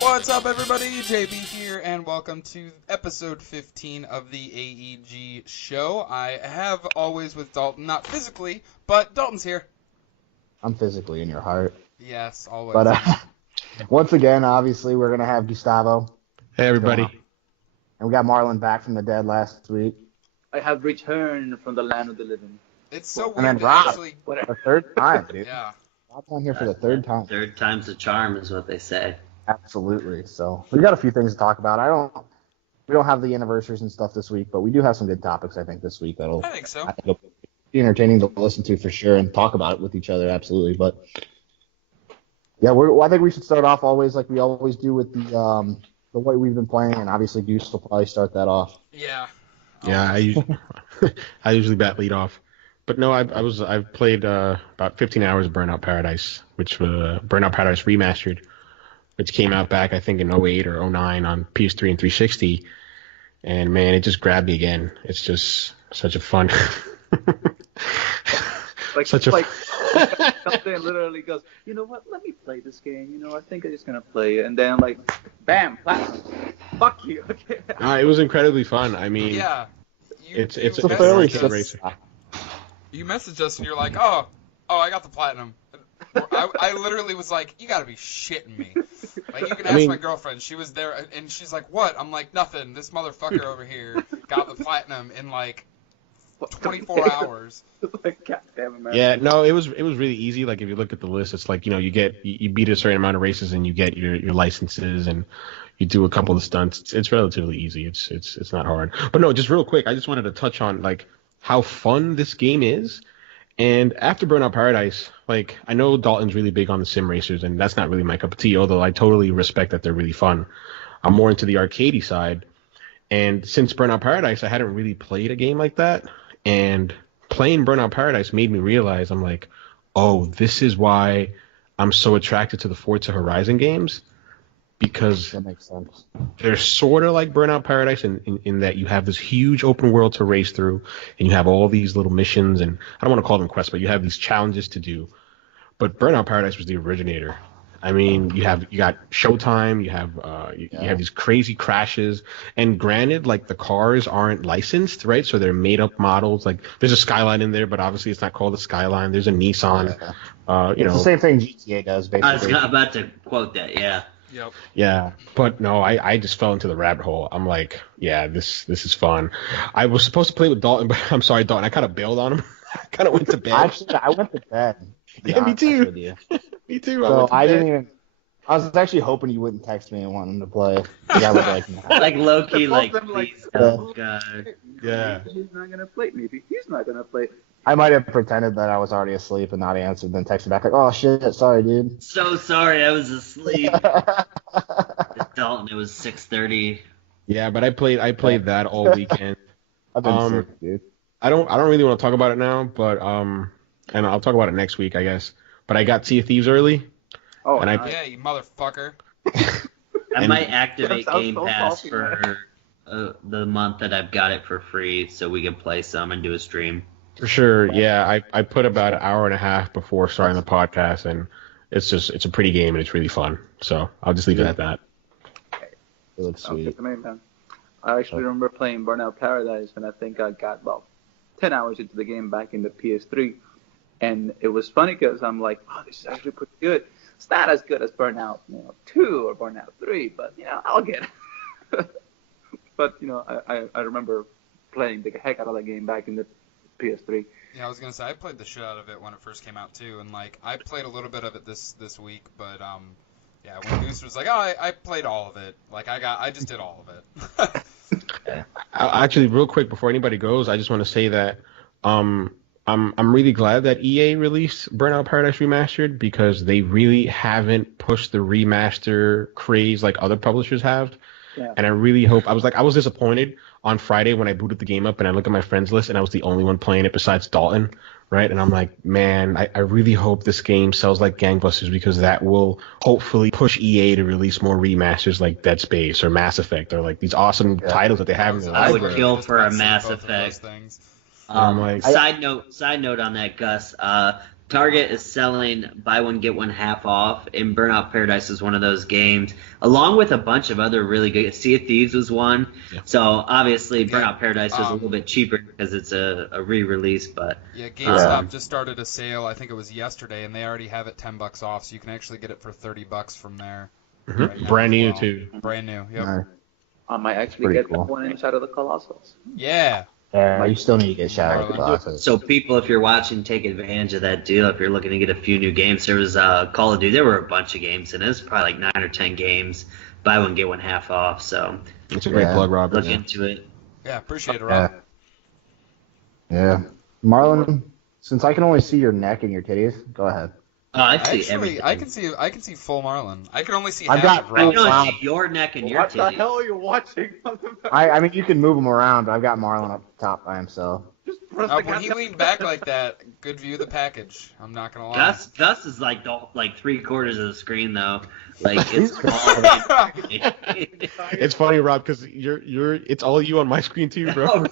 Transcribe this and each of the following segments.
What's up, everybody? JB here, and welcome to episode 15 of the AEG show. I have always with Dalton, not physically, but Dalton's here. I'm physically in your heart. Yes, always. But once again, obviously, we're going to have Gustavo. Hey, everybody. And we got Marlon back from the dead last week. I have returned from the land of the living. It's so weird. And then Rob, actually... the third time, dude. Yeah. Rob's on here for the third time. Third time's a charm is what they say. Absolutely. So we got a few things to talk about. We don't have the anniversaries and stuff this week, but we do have some good topics, I think, this week I think so. I think it'll be entertaining to listen to for sure and talk about it with each other, absolutely. But yeah, I think we should start off always like we always do with the way we've been playing, and obviously Goose will probably start that off. Yeah. Yeah, I usually bat lead off. But no, I've played about 15 hours of Burnout Paradise, which Burnout Paradise Remastered, which came out back, I think, in 08 or 09 on PS3 and 360. And, man, it just grabbed me again. It's just such a fun... something literally goes, you know what, let me play this game. I think I'm just going to play it. And then, bam, platinum. Fuck you. Okay. It was incredibly fun. I mean, yeah. It's a fairly good racer. You messaged us and you're like, oh, I got the platinum. I literally was like, you gotta be shitting me. Like, you can ask my girlfriend. She was there, and she's like, what? I'm like, nothing. This motherfucker over here got the platinum in, 24 hours. Goddamn, man. Yeah, no, it was really easy. Like, if you look at the list, it's like, you beat a certain amount of races and you get your licenses and you do a couple of stunts. It's relatively easy. It's not hard. But no, just real quick, I just wanted to touch on, how fun this game is. And after Burnout Paradise, I know Dalton's really big on the sim racers, and that's not really my cup of tea, although I totally respect that they're really fun. I'm more into the arcadey side. And since Burnout Paradise, I hadn't really played a game like that. And playing Burnout Paradise made me realize, I'm like, oh, this is why I'm so attracted to the Forza Horizon games. Because that makes sense. They're sort of like Burnout Paradise in that you have this huge open world to race through, and you have all these little missions, and I don't want to call them quests, but you have these challenges to do. But Burnout Paradise was the originator. I mean, you got showtime, you have these crazy crashes, and granted, the cars aren't licensed, right? So they're made up models. There's a Skyline in there, but obviously it's not called a Skyline. There's a Nissan. Yeah. It's the same thing GTA does, basically. I was about to quote that, yeah. Yep. Yeah, but no, I just fell into the rabbit hole. I'm like, yeah, this is fun. I was supposed to play with Dalton, but I'm sorry, Dalton, I kind of bailed on him. I kind of went to bed. Actually, I went to bed. Yeah, me too. Me too. So I didn't even. I was actually hoping you wouldn't text me and want him to play. I was like low key, please, oh god. Yeah. He's not gonna play. Maybe he's not gonna play. I might have pretended that I was already asleep and not answered, then texted back oh shit, sorry, dude. So sorry, I was asleep. Dalton, it was 6:30. Yeah, but I played that all weekend. I've been sick, dude. I don't really want to talk about it now, but and I'll talk about it next week, I guess. But I got Sea of Thieves early. Oh, yeah, you motherfucker. I might activate Game so Pass salty, for the month that I've got it for free, so we can play some and do a stream. For sure, yeah. I put about an hour and a half before starting the podcast, and it's a pretty game and it's really fun. So I'll just leave it at that. It looks sweet. I actually remember playing Burnout Paradise, and I think I got about 10 hours into the game back in the PS3. And it was funny because I'm like, oh, this is actually pretty good. It's not as good as Burnout 2 or Burnout 3, but, I'll get it. But, I remember playing the heck out of that game back in the PS3. Yeah, I was going to say, I played the shit out of it when it first came out, too. And, I played a little bit of it this week, but, yeah, when Goose was like, oh, I played all of it. I just did all of it. Actually, real quick, before anybody goes, I just want to say that, I'm really glad that EA released Burnout Paradise Remastered because they really haven't pushed the remaster craze like other publishers have. Yeah. And I really hope I was disappointed on Friday when I booted the game up and I look at my friends list and I was the only one playing it besides Dalton, right? And I'm like, man, I really hope this game sells like gangbusters because that will hopefully push EA to release more remasters like Dead Space or Mass Effect or these awesome titles that they have in their I library. would kill for a Mass Effect. Side note on that, Gus. Target is selling buy one get one half off, and Burnout Paradise is one of those games, along with a bunch of other really good. Sea of Thieves was one, so obviously Burnout Paradise was a little bit cheaper because it's a re-release. But GameStop just started a sale. I think it was yesterday, and they already have it $10 off, so you can actually get it for $30 from there. Right brand new too. Brand new. Yep. Nice. I might actually get one inside of the Colossus. Yeah. You still need to get Shadow of the Colossus. So people, if you're watching, take advantage of that deal. If you're looking to get a few new games, there was Call of Duty. There were a bunch of games, and it was probably like 9 or 10 games. Buy one get one half off. So it's a great plug, Rob. Look into it. Yeah, appreciate it, Rob. Yeah. Marlon, since I can only see your neck and your titties, go ahead. Oh, I see everything. I can see full Marlon. I can only see I've half got of Rob. I can only see your neck and your titties. What the hell are you watching? I mean, you can move them around, but I've got Marlon up top by himself. When he leaned back like that, good view of the package. I'm not gonna lie. Gus is like 3/4 of the screen though. Like it's It's funny, Rob, because it's all you on my screen too, bro.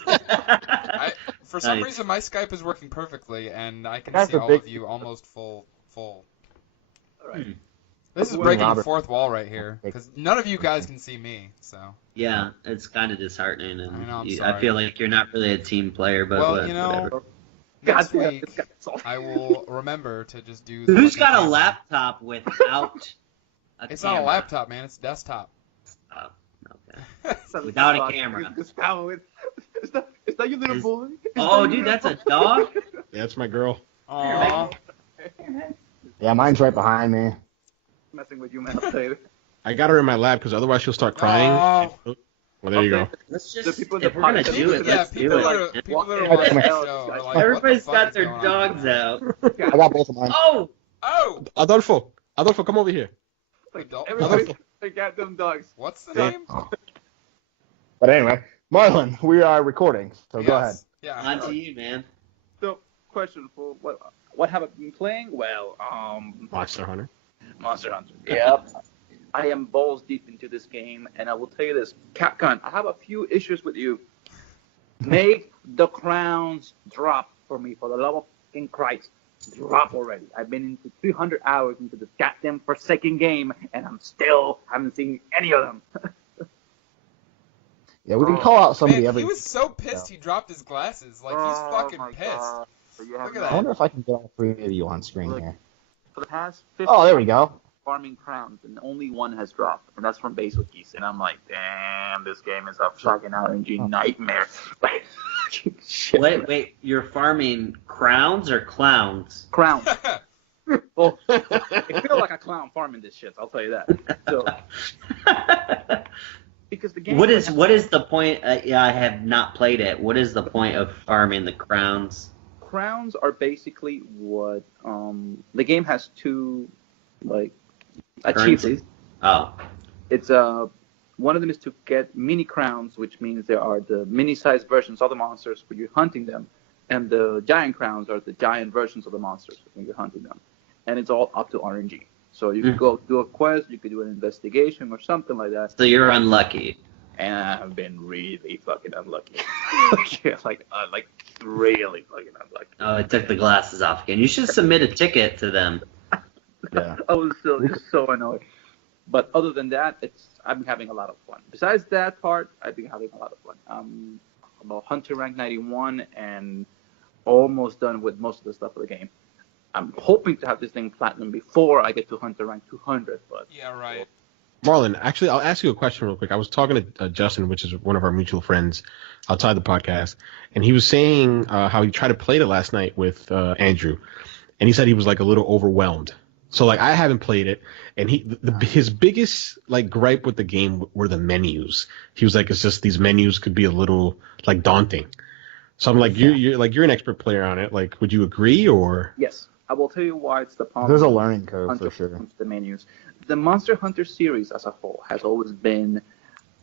For some reason, my Skype is working perfectly, and I can see all of you almost full. All right. This is breaking the fourth wall right here, because none of you guys can see me. So yeah, it's kind of disheartening, and I know, I feel like you're not really a team player. But whatever. Next week I will remember to just do. Who's got a laptop without? It's not a laptop, man. It's a desktop. Oh, okay. Without a camera. Is that your little boy? Oh, dude, that's a dog? Yeah, that's my girl. Aww. Yeah, mine's right behind me. Messing with you, man. I'll tell you. I got her in my lap because otherwise she'll start crying. Oh. Well, there you go. Let's The just, people if we're going to do it, let's do it. People that are watching the show are like, Everybody's what the fuck got is their going on? dogs out. I got both of mine. Oh! Oh! Adolfo, come over here. Everybody, they got them dogs. What's the name? But anyway, Marlon, we are recording, so go ahead. Yeah. On to you, man. So, question for what have I been playing? Well, Monster Hunter. Yep. I am balls deep into this game, and I will tell you this, Capcom, I have a few issues with you. Make the crowns drop for me, for the love of fucking Christ. Drop already. I've been into 300 hours into this goddamn forsaken game, and I'm still haven't seen any of them. Yeah, we can call out somebody every. He was so pissed he dropped his glasses. Like, he's fucking pissed. God. Look at I that. wonder if I can get all three of you on screen here. For the past 50 Oh, there we go. farming crowns, and only one has dropped, and that's from Basil Keys. And I'm like, damn, this game is a fucking RNG nightmare. Shit. Wait, you're farming crowns or clowns? Crowns. Well, I feel like a clown farming this shit, I'll tell you that. So, because the game. What is the point? Yeah, I have not played it. What is the point of farming the crowns? Crowns are basically what the game has two achievements. Oh, It's one of them is to get mini crowns, which means there are the mini-sized versions of the monsters when you're hunting them, and the giant crowns are the giant versions of the monsters when you're hunting them, and it's all up to RNG. So you could go do a quest, you could do an investigation or something like that. so you're unlucky. And I've been really fucking unlucky. like really fucking unlucky. Oh, I took the glasses off again. You should submit a ticket to them. Yeah. I was just so annoyed. But other than that, I've been having a lot of fun. Besides that part, I've been having a lot of fun. I'm about Hunter rank 91 and almost done with most of the stuff of the game. I'm hoping to have this thing platinum before I get to Hunter rank 200. But Yeah, right. Marlon, actually, I'll ask you a question real quick. I was talking to Justin, which is one of our mutual friends outside the podcast, and he was saying how he tried to play it last night with Andrew, and he said he was like a little overwhelmed. So like I haven't played it, and his biggest like gripe with the game were the menus. He was like, it's just these menus could be a little like daunting. So I'm like, you're an expert player on it. Like, would you agree or? yes, I will tell you why it's the problem. There's a learning curve Hunter for sure. The menus. The Monster Hunter series as a whole has always been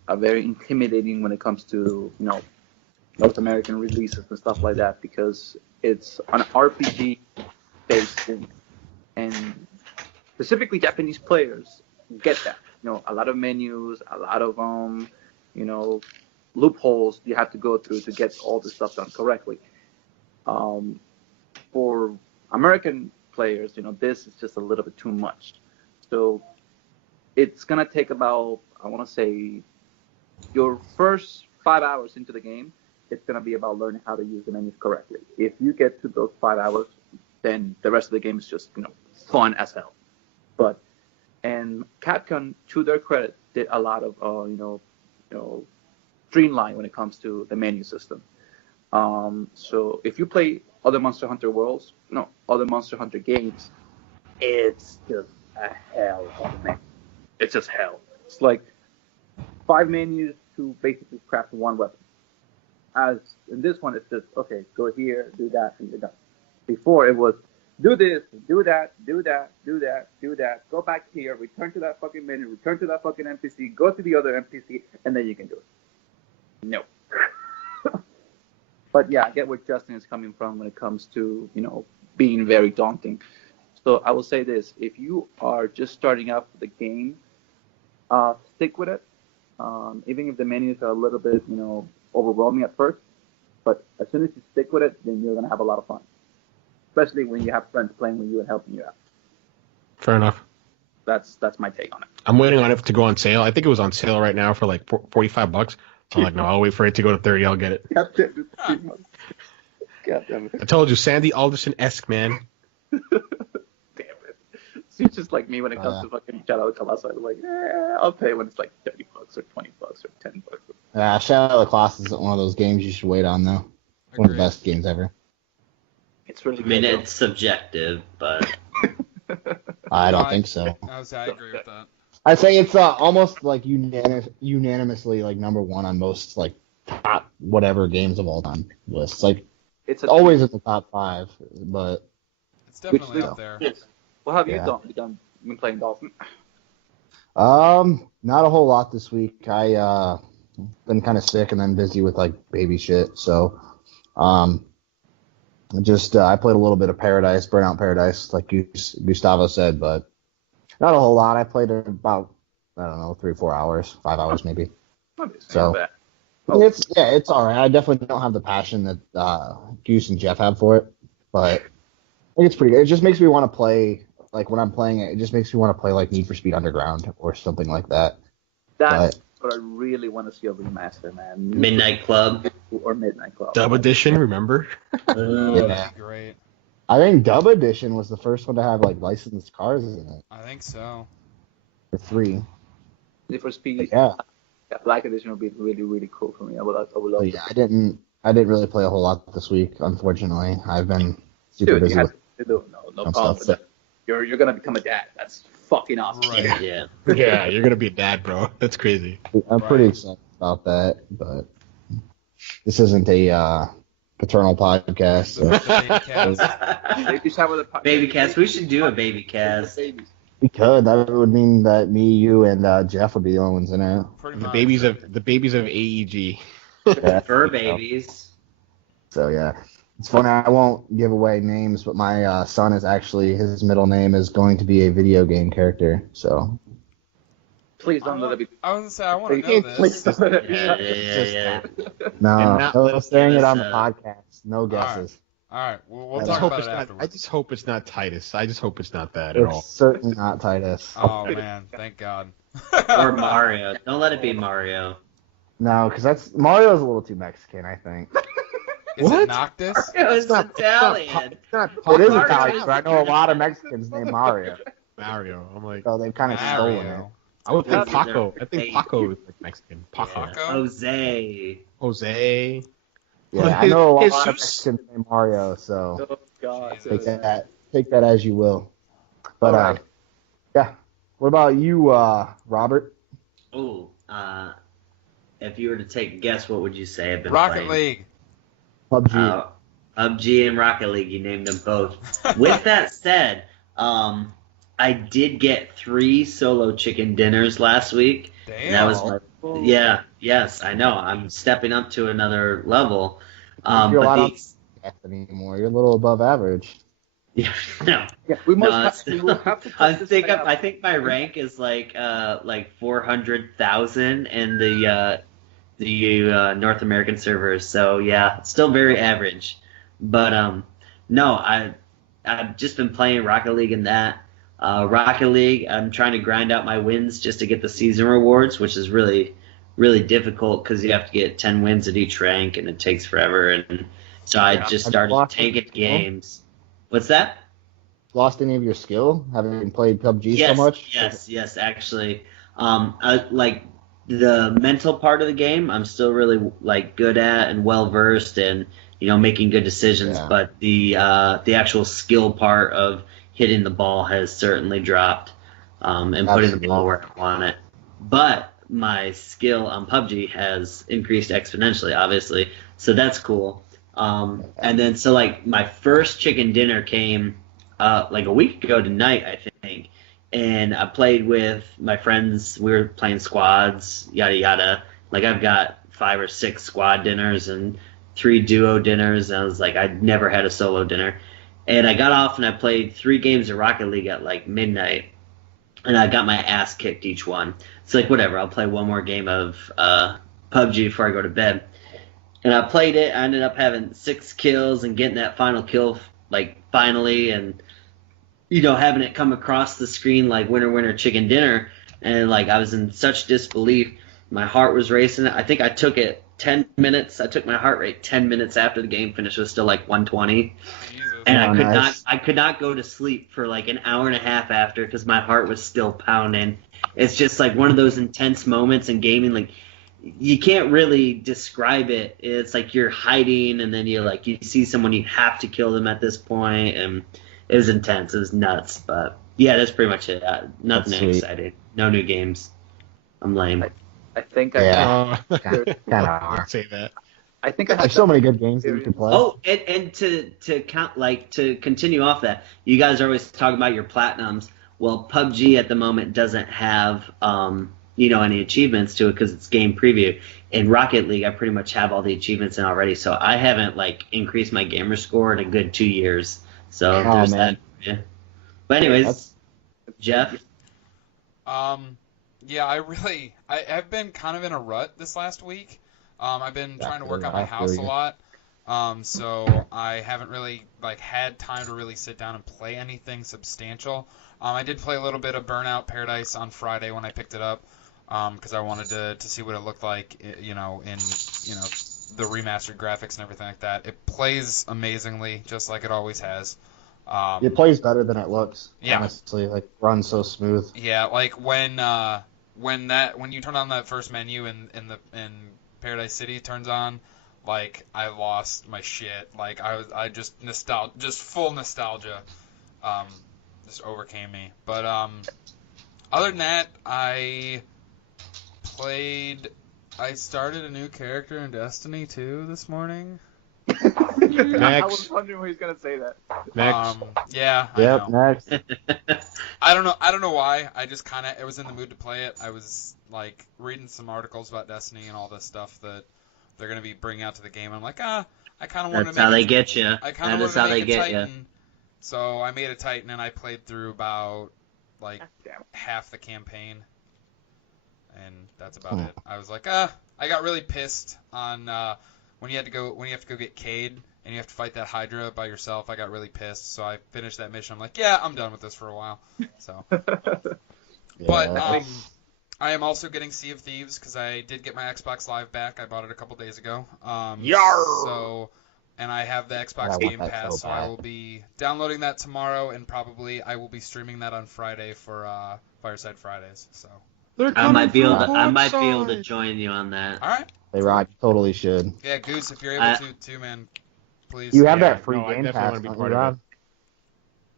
very intimidating when it comes to North American releases and stuff like that, because it's an RPG based thing, and specifically Japanese players get that. A lot of menus, a lot of loopholes you have to go through to get all this stuff done correctly. For American players, this is just a little bit too much. So it's gonna take about, I want to say, your first 5 hours into the game. It's gonna be about learning how to use the menus correctly. If you get to those 5 hours, then the rest of the game is just fun as hell. And Capcom, to their credit, did a lot of streamline when it comes to the menu system. So if you play other Monster Hunter other Monster Hunter games, it's just a hell of a menu. It's just hell. It's like 5 menus to basically craft one weapon. As in this one, it's just, okay, go here, do that, and you're done. Before it was, do this, do that, do that, do that, do that, go back here, return to that fucking menu, return to that fucking NPC, go to the other NPC, and then you can do it. No. But yeah, I get where Justin is coming from when it comes to, being very daunting. So I will say this, if you are just starting out the game, stick with it. Even if the menus are a little bit, overwhelming at first, but as soon as you stick with it, then you're going to have a lot of fun. Especially when you have friends playing with you and helping you out. Fair enough. That's my take on it. I'm waiting on it to go on sale. I think it was on sale right now for like $45. So I'm like, no, I'll wait for it to go to 30. I'll get it. God damn it. I told you, Sandy Alderson-esque, man. Damn it. She's just like me when it comes to fucking Shadow of the Colossus. I'm like, I'll pay when it's like $30 or $20 or $10. Yeah, Shadow of the Colossus isn't one of those games you should wait on, though. One of the best games ever. It's really good. I mean, it's subjective, but I don't think so. I agree with that. I say it's almost like unanimously like number one on most like top whatever games of all time lists. Like it's always at the top 5, but it's definitely up there. What have you done? Been playing Dolphin? Not a whole lot this week. I been kind of sick and then busy with like baby shit. So just I played a little bit of Burnout Paradise, like Gustavo said, but not a whole lot. I played about, I don't know, 3 or 4 hours, 5 hours maybe. So it's all right. I definitely don't have the passion that Goose and Jeff have for it, but I think it's pretty good. It just makes me want to play, like when I'm playing it, it just makes me want to play like Need for Speed Underground or something like that. That's what I really want to see a remaster, man. Midnight Club. Or Midnight Club. Dub Edition, remember? Yeah. Great. I think Dub Edition was the first one to have like licensed cars in it. I think so. For 3. Need for Speed. Yeah. Black Edition would be really, really cool for me. I would love Yeah, I didn't really play a whole lot this week, unfortunately. I've been super busy with no problem with that. You're gonna become a dad. That's fucking awesome. Right. Yeah. Yeah, you're gonna be a dad, bro. That's crazy. I'm pretty excited about that, but this isn't a paternal podcast. So. Baby cast. We should do a baby cast. We could. That would mean that me, you, and Jeff would be the only ones in it. The babies of AEG. Yeah. Fur babies. So yeah, it's funny. I won't give away names, but my son is actually, his middle name is going to be a video game character. So. Please don't let it be. I was gonna say I want to know this. Yeah. No, saying it on the podcast. No guesses. All right. We'll I talk hope about it's it not, afterwards. I just hope it's not Titus. I just hope it's not that at It's all. certainly not Titus. Oh man, thank God. Or Mario. Don't let it be Mario. No, because Mario's a little too Mexican, I think. Is it Noctis? It was Italian. It is Italian, but I know a lot of Mexicans named Mario. Mario. I'm like, So they've kind of stolen it. Mario. I would think Mario. Paco. I think Paco is like Mexican. Paco. Paco? Jose. Jose. Yeah, I know a lot of Jesus. Mexicans named Mario, so Oh God. Jesus. take that as you will. But Alright. yeah. What about you, Robert? Ooh. If you were to take a guess, what would you say? I've been Rocket playing? League. PUBG. PUBG and Rocket League. You named them both. With that said, I did get 3 solo chicken dinners last week. Damn. And that was my, yes, I know. I'm stepping up to another level. You're But not anymore. You're a little above average. yeah, no. Yeah, we No, must it's- we will have to I cut this think thing out. I think my rank is like 400,000 in the North American servers. So yeah, still very average. But no, I've just been playing Rocket League and that. Rocket League, I'm trying to grind out my wins just to get the season rewards, which is really, really difficult because you have to get 10 wins at each rank, and it takes forever. And so I just started tanking games. What's that? Lost any of your skill having played PUBG so much? Yes, actually. Like the mental part of the game, I'm still really like good at and well versed, and making good decisions. Yeah. But the actual skill part of hitting the ball has certainly dropped, and putting the ball where I want it. But my skill on PUBG has increased exponentially, obviously, so that's cool. And then so like my first chicken dinner came like a week ago tonight, I think, and I played with my friends. We were playing squads, yada yada. Like I've got 5 or 6 squad dinners and 3 duo dinners, and I was like, I'd never had a solo dinner. And I got off and I played 3 games of Rocket League at like midnight, and I got my ass kicked each one. It's like, whatever, I'll play one more game of PUBG before I go to bed. And I played it. I ended up having 6 kills and getting that final kill, like, finally, and, having it come across the screen like winner, winner, chicken dinner. And, like, I was in such disbelief. My heart was racing. I think I took it 10 minutes. I took my heart rate 10 minutes after the game finished. It was still like 120. And I could not go to sleep for like an hour and a half after because my heart was still pounding. It's just like one of those intense moments in gaming. Like you can't really describe it. It's like you're hiding, and then you see someone, you have to kill them at this point, and it was intense. It was nuts. But yeah, that's pretty much it. Nothing exciting. No new games. I'm lame. I think kind of say that. I think I have so many good games that you can play. Oh, and to continue off that, you guys are always talking about your platinums. Well, PUBG at the moment doesn't have any achievements to it because it's game preview. In Rocket League, I pretty much have all the achievements in already, so I haven't increased my gamer score in a good 2 years. So there's that. Yeah. But anyways, Jeff. Yeah, I've been kind of in a rut this last week. I've been trying to work on my house a lot, so I haven't really had time to really sit down and play anything substantial. I did play a little bit of Burnout Paradise on Friday when I picked it up, because I wanted to see what it looked like, in the remastered graphics and everything like that. It plays amazingly, just like it always has. It plays better than it looks. Yeah. Honestly, runs so smooth. Yeah, when you turn on that first menu in Paradise City turns on, I lost my shit. I just full nostalgia, just overcame me. But other than that, I started a new character in Destiny 2 this morning. Next. I was wondering when he's gonna say that. Next. Yeah. Yep. Next. I don't know why. I just I was in the mood to play it. I was reading some articles about Destiny and all this stuff that they're gonna be bringing out to the game. I'm like, I kind of want to. That's how they get you. I kind of want to make a Titan. So I made a Titan and I played through about half the campaign, and that's about it. I was like, I got really pissed on. When you have to go get Cade and you have to fight that Hydra by yourself, I got really pissed. So I finished that mission. I'm like, yeah, I'm done with this for a while. So, but I am also getting Sea of Thieves because I did get my Xbox Live back. I bought it a couple days ago. So, and I have the Xbox Game Pass, so I will be downloading that tomorrow, and probably I will be streaming that on Friday for Fireside Fridays. So. I might be able to join you on that. All right. Hey, Rod, you totally should. Yeah, Goose, if you're able to, too, man, please. You have that free Game Pass, don't you, Rod?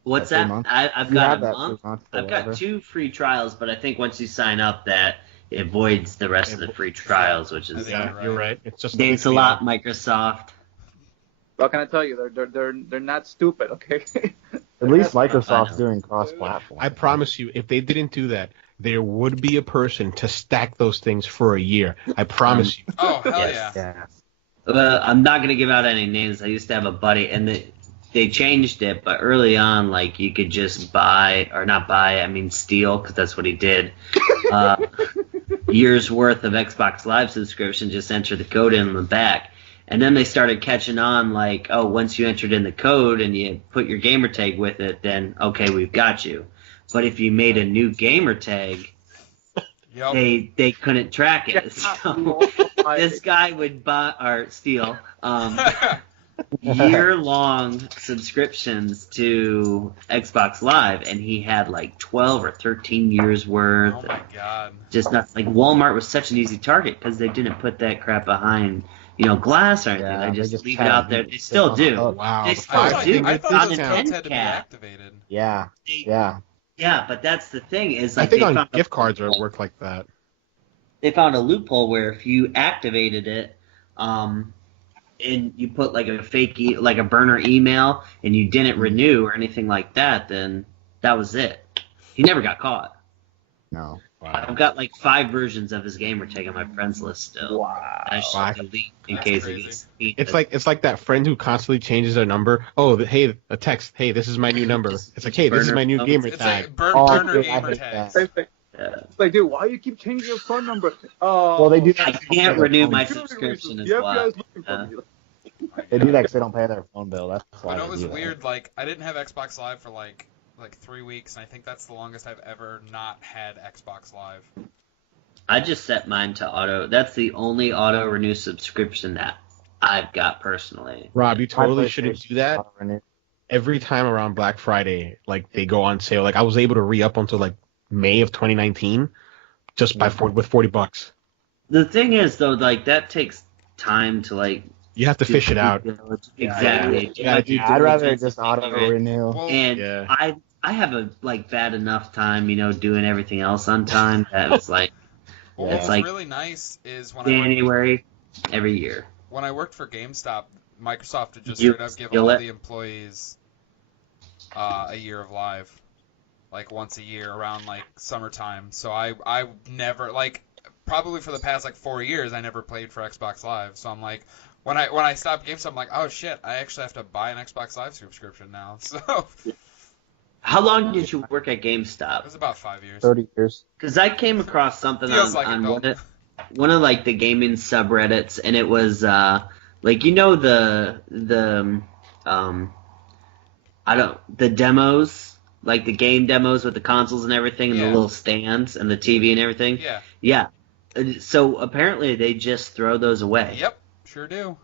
What's that? I've got a month. I've got 2 free trials, but I think once you sign up, that it voids the rest of the free trials, which is you're right. It's just thanks a lot, Microsoft. What can I tell you? They're not stupid, okay? At least Microsoft's doing cross-platform. I promise you, if they didn't do that, there would be a person to stack those things for a year. I promise you. Oh, hell yes. Yeah. I'm not going to give out any names. I used to have a buddy, and they changed it, but early on, you could just steal, because that's what he did. Years worth of Xbox Live subscription, just enter the code in the back. And then they started catching on, like, oh, once you entered in the code and you put your gamer tag with it, then, okay, we've got you. But if you made a new gamer tag, they couldn't track it. So this guy would steal year-long subscriptions to Xbox Live, and he had like 12 or 13 years worth. Oh my god! Just not like Walmart was such an easy target because they didn't put that crap behind, glass or anything. Yeah, they just leave it had out there. They still do. Wow. They the still five do. thing I that thought they those on codes an had to be end cap. activated. Yeah. Yeah, but that's the thing is I like think they on found gift cards it work like that. they found a loophole where if you activated it, and you put like a fake like a burner email and you didn't renew or anything like that, then that was it. He never got caught. No. Wow. I've got like 5 versions of his gamer tag on my friends list still. Wow. I should delete in That's case crazy. it gets seen. It's like that friend who constantly changes their number. Oh, hey, a text. Hey, this is my new number. It's like, hey, this is my new gamer It's tag. like Oh, burner dude, I gamer hate tags. that. Yeah. It's like, dude, why you keep changing your phone number? Oh, Well, they do I that. can't renew my Two subscription reasons. as The well. FBI's looking for me. They do that because they don't pay their phone bill. That's why. But it they was do that. weird. Like I didn't have Xbox Live for like 3 weeks, and I think that's the longest I've ever not had Xbox Live. I just set mine to auto. That's the only auto renew subscription that I've got personally. Rob, you My totally shouldn't do that. PlayStation Every time around Black Friday, like they go on sale. Like I was able to re-up until like May of 2019, just with $40. The thing is though, like that takes time to like. You have to fish it out. Exactly. You gotta do I'd rather diligence just and auto figure it. renew. Well, And Yeah. I have a like bad enough time, doing everything else on time that it's like what it's was like really nice is January every year. when I worked for GameStop, Microsoft would just You straight up give steal all it? the employees a year of Live, like once a year around like summertime. So I never like probably for the past like 4 years I never played for Xbox Live. So I'm like when I stopped GameStop, I'm like, oh shit, I actually have to buy an Xbox Live subscription now. So How long did you work at it GameStop? was about 5 years. 30 years. Because I came across something Feels like on it, one of like the gaming subreddits, and it was like the demos, like the game demos with the consoles and everything, and the Yeah. little stands and the TV and everything. Yeah. Yeah. So apparently they just throw those away. Yep. Sure do.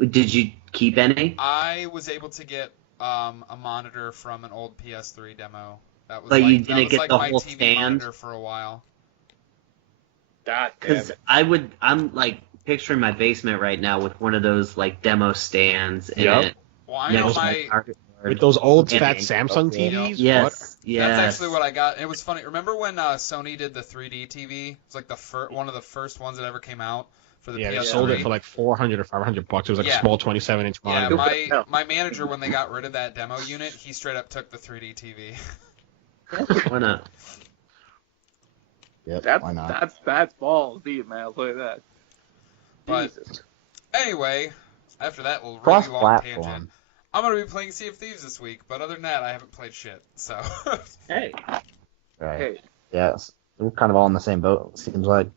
Did you keep any? I was able to get a monitor from an old PS3 demo. That was But like, you that didn't was get like the my whole TV stand? monitor for a while. Because I'm like picturing my basement right now with one of those like demo stands in Yep. it. Well, I next know to my my. target board. With those old Yeah. fat Samsung Yeah. TVs? Yes, yes. That's actually what I got. It was funny. Remember when Sony did the 3D TV? It was like one of the first ones that ever came out for the Yeah, they PS3. sold it for like $400 or $500. It was like Yeah. a small 27-inch Yeah, monitor. my manager, when they got rid of that demo unit, he straight up took the 3D TV. Why not? Yep, why not? That's balls deep, man. I'll tell you that. But Jesus. anyway, after that really long Cross-platform. tangent, I'm going to be playing Sea of Thieves this week, but other than that, I haven't played shit, so. Hey, Right. Hey, Yes. We're kind of all in the same boat, it seems like.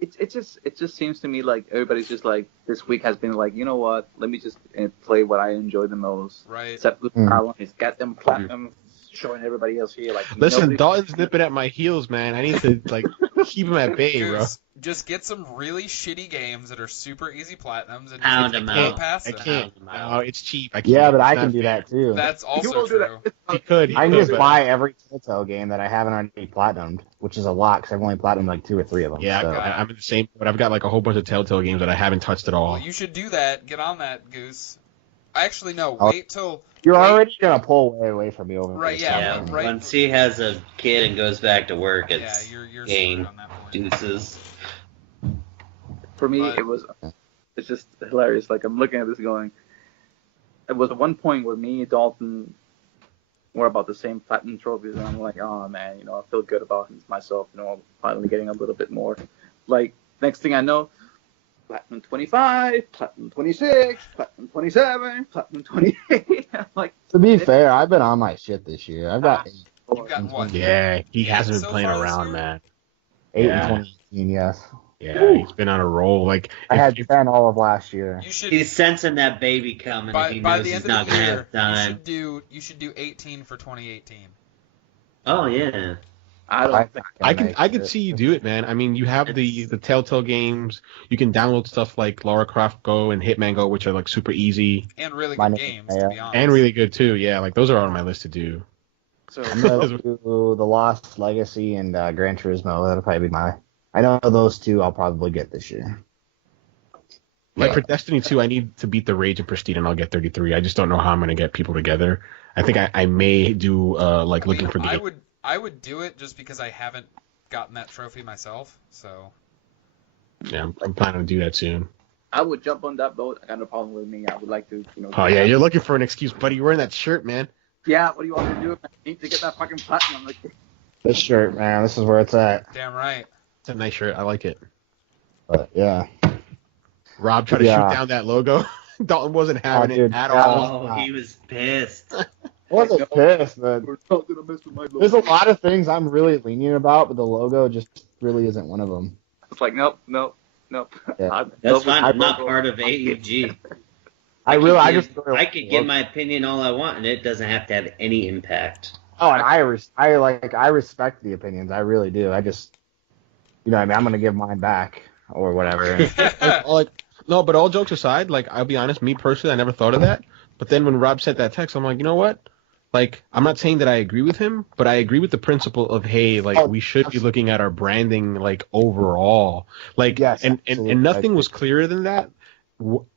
it just seems to me like everybody's just like this week has been like, you know what? Let me just play what I enjoy the most. Right. Except with Mm. Power Lines, got them platinum, showing everybody else here like. Listen, nobody- Dalton's nipping at my heels, man. I need to like keep him at bay, bro. Just get some really shitty games that are super easy platinums and Pound just 'em go out. past I it. can't. No, it's cheap. I can't. Yeah, but I It's can not do fair. that too. That's You also won't do true. that. He could. I can could, just but- buy every Telltale game that I haven't already platinumed, which is a lot because I've only platinumed like 2 or 3 of them. Yeah, so. I'm in the same. But I've got like a whole bunch of Telltale games that I haven't touched at all. Well, you should do that. Get on that, Goose. Actually, no. Oh. Wait till. You're wait- already gonna pull way away from me over Right, this yeah, yeah. stuff. right. Once he has a kid and goes back to work, Yeah, it's you're game screwed on that point. deuces. For me, But- it's just hilarious. Like I'm looking at this going, it was one point where me and Dalton were about the same platinum trophies, and I'm like, oh man, I feel good about myself, finally getting a little bit more. Like next thing I know, platinum 25, platinum 26, platinum 27, platinum 28. I'm like, To be fair, I've been on my shit this year. I've got You've got what? Yeah, he hasn't So been playing far this around, year? man. 8 Yeah. in 2018, yes. Yeah, he's been on a roll. Like I had 10 all of last year. He's sensing that baby coming. By, and he by knows the he's end not of the gonna year, have time. you should do 18 for 2018. Oh yeah. I can see you do it, man. I mean, you have the Telltale games. You can download stuff like Lara Croft Go and Hitman Go, which are like super easy and really good games, to be honest. And really good too. Yeah, like those are on my list to do. So I'm gonna do the Lost Legacy and Gran Turismo. That'll probably be I know those two I'll probably get this year. Like for Destiny 2, I need to beat the Rage and Prestige, and I'll get 33. I just don't know how I'm gonna get people together. I think I may do looking for the. I would do it just because I haven't gotten that trophy myself. So. Yeah, I'm planning to do that soon. I would jump on that boat. I got no problem with me. I would like to, Oh yeah, you're looking for an excuse, buddy. You're wearing that shirt, man. Yeah, what do you want me to do? I need to get that fucking platinum. This shirt, man. This is where it's at. Damn right. It's a nice shirt. I like it. But yeah. Rob tried to shoot down that logo. Dalton wasn't having it at all. Oh, he was pissed. I wasn't pissed, but there's a lot of things I'm really lenient about, but the logo just really isn't one of them. It's like, nope. Yeah. That's fine. I'm not part of AEG. I could give my opinion all I want, and it doesn't have to have any impact. Oh, and I respect the opinions. I really do. I just, I'm gonna give mine back or whatever. No, but all jokes aside, like I'll be honest, me personally, I never thought of that. But then when Rob sent that text, I'm like, you know what? Like, I'm not saying that I agree with him, but I agree with the principle of, hey, like, we should be looking at our branding, like, overall. Like, yes, and nothing was clearer than that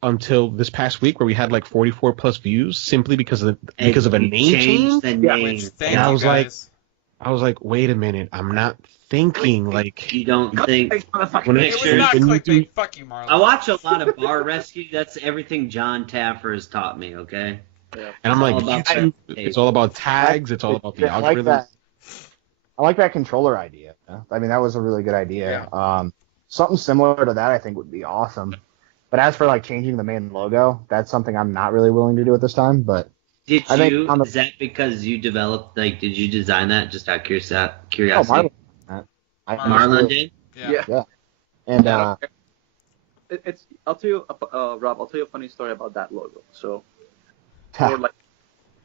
until this past week where we had, like, 44 plus views simply because of a name change. The name. And I was like, wait a minute, I'm not thinking, like... You don't think... It was not clickbait. Fuck you, Marlon. I watch a lot of Bar Rescue. That's everything John Taffer has taught me, okay? Yeah. And I'm like, YouTube, it's all about tags, it's all about the algorithms. I like that controller idea. I mean, that was a really good idea. Yeah. Something similar to that I think would be awesome. But as for like changing the main logo, that's something I'm not really willing to do at this time. But is that because you developed, like, did you design that just out of curiosity? Oh, Marlon did? Yeah. And I'll tell you, Rob, I'll tell you a funny story about that logo. So for like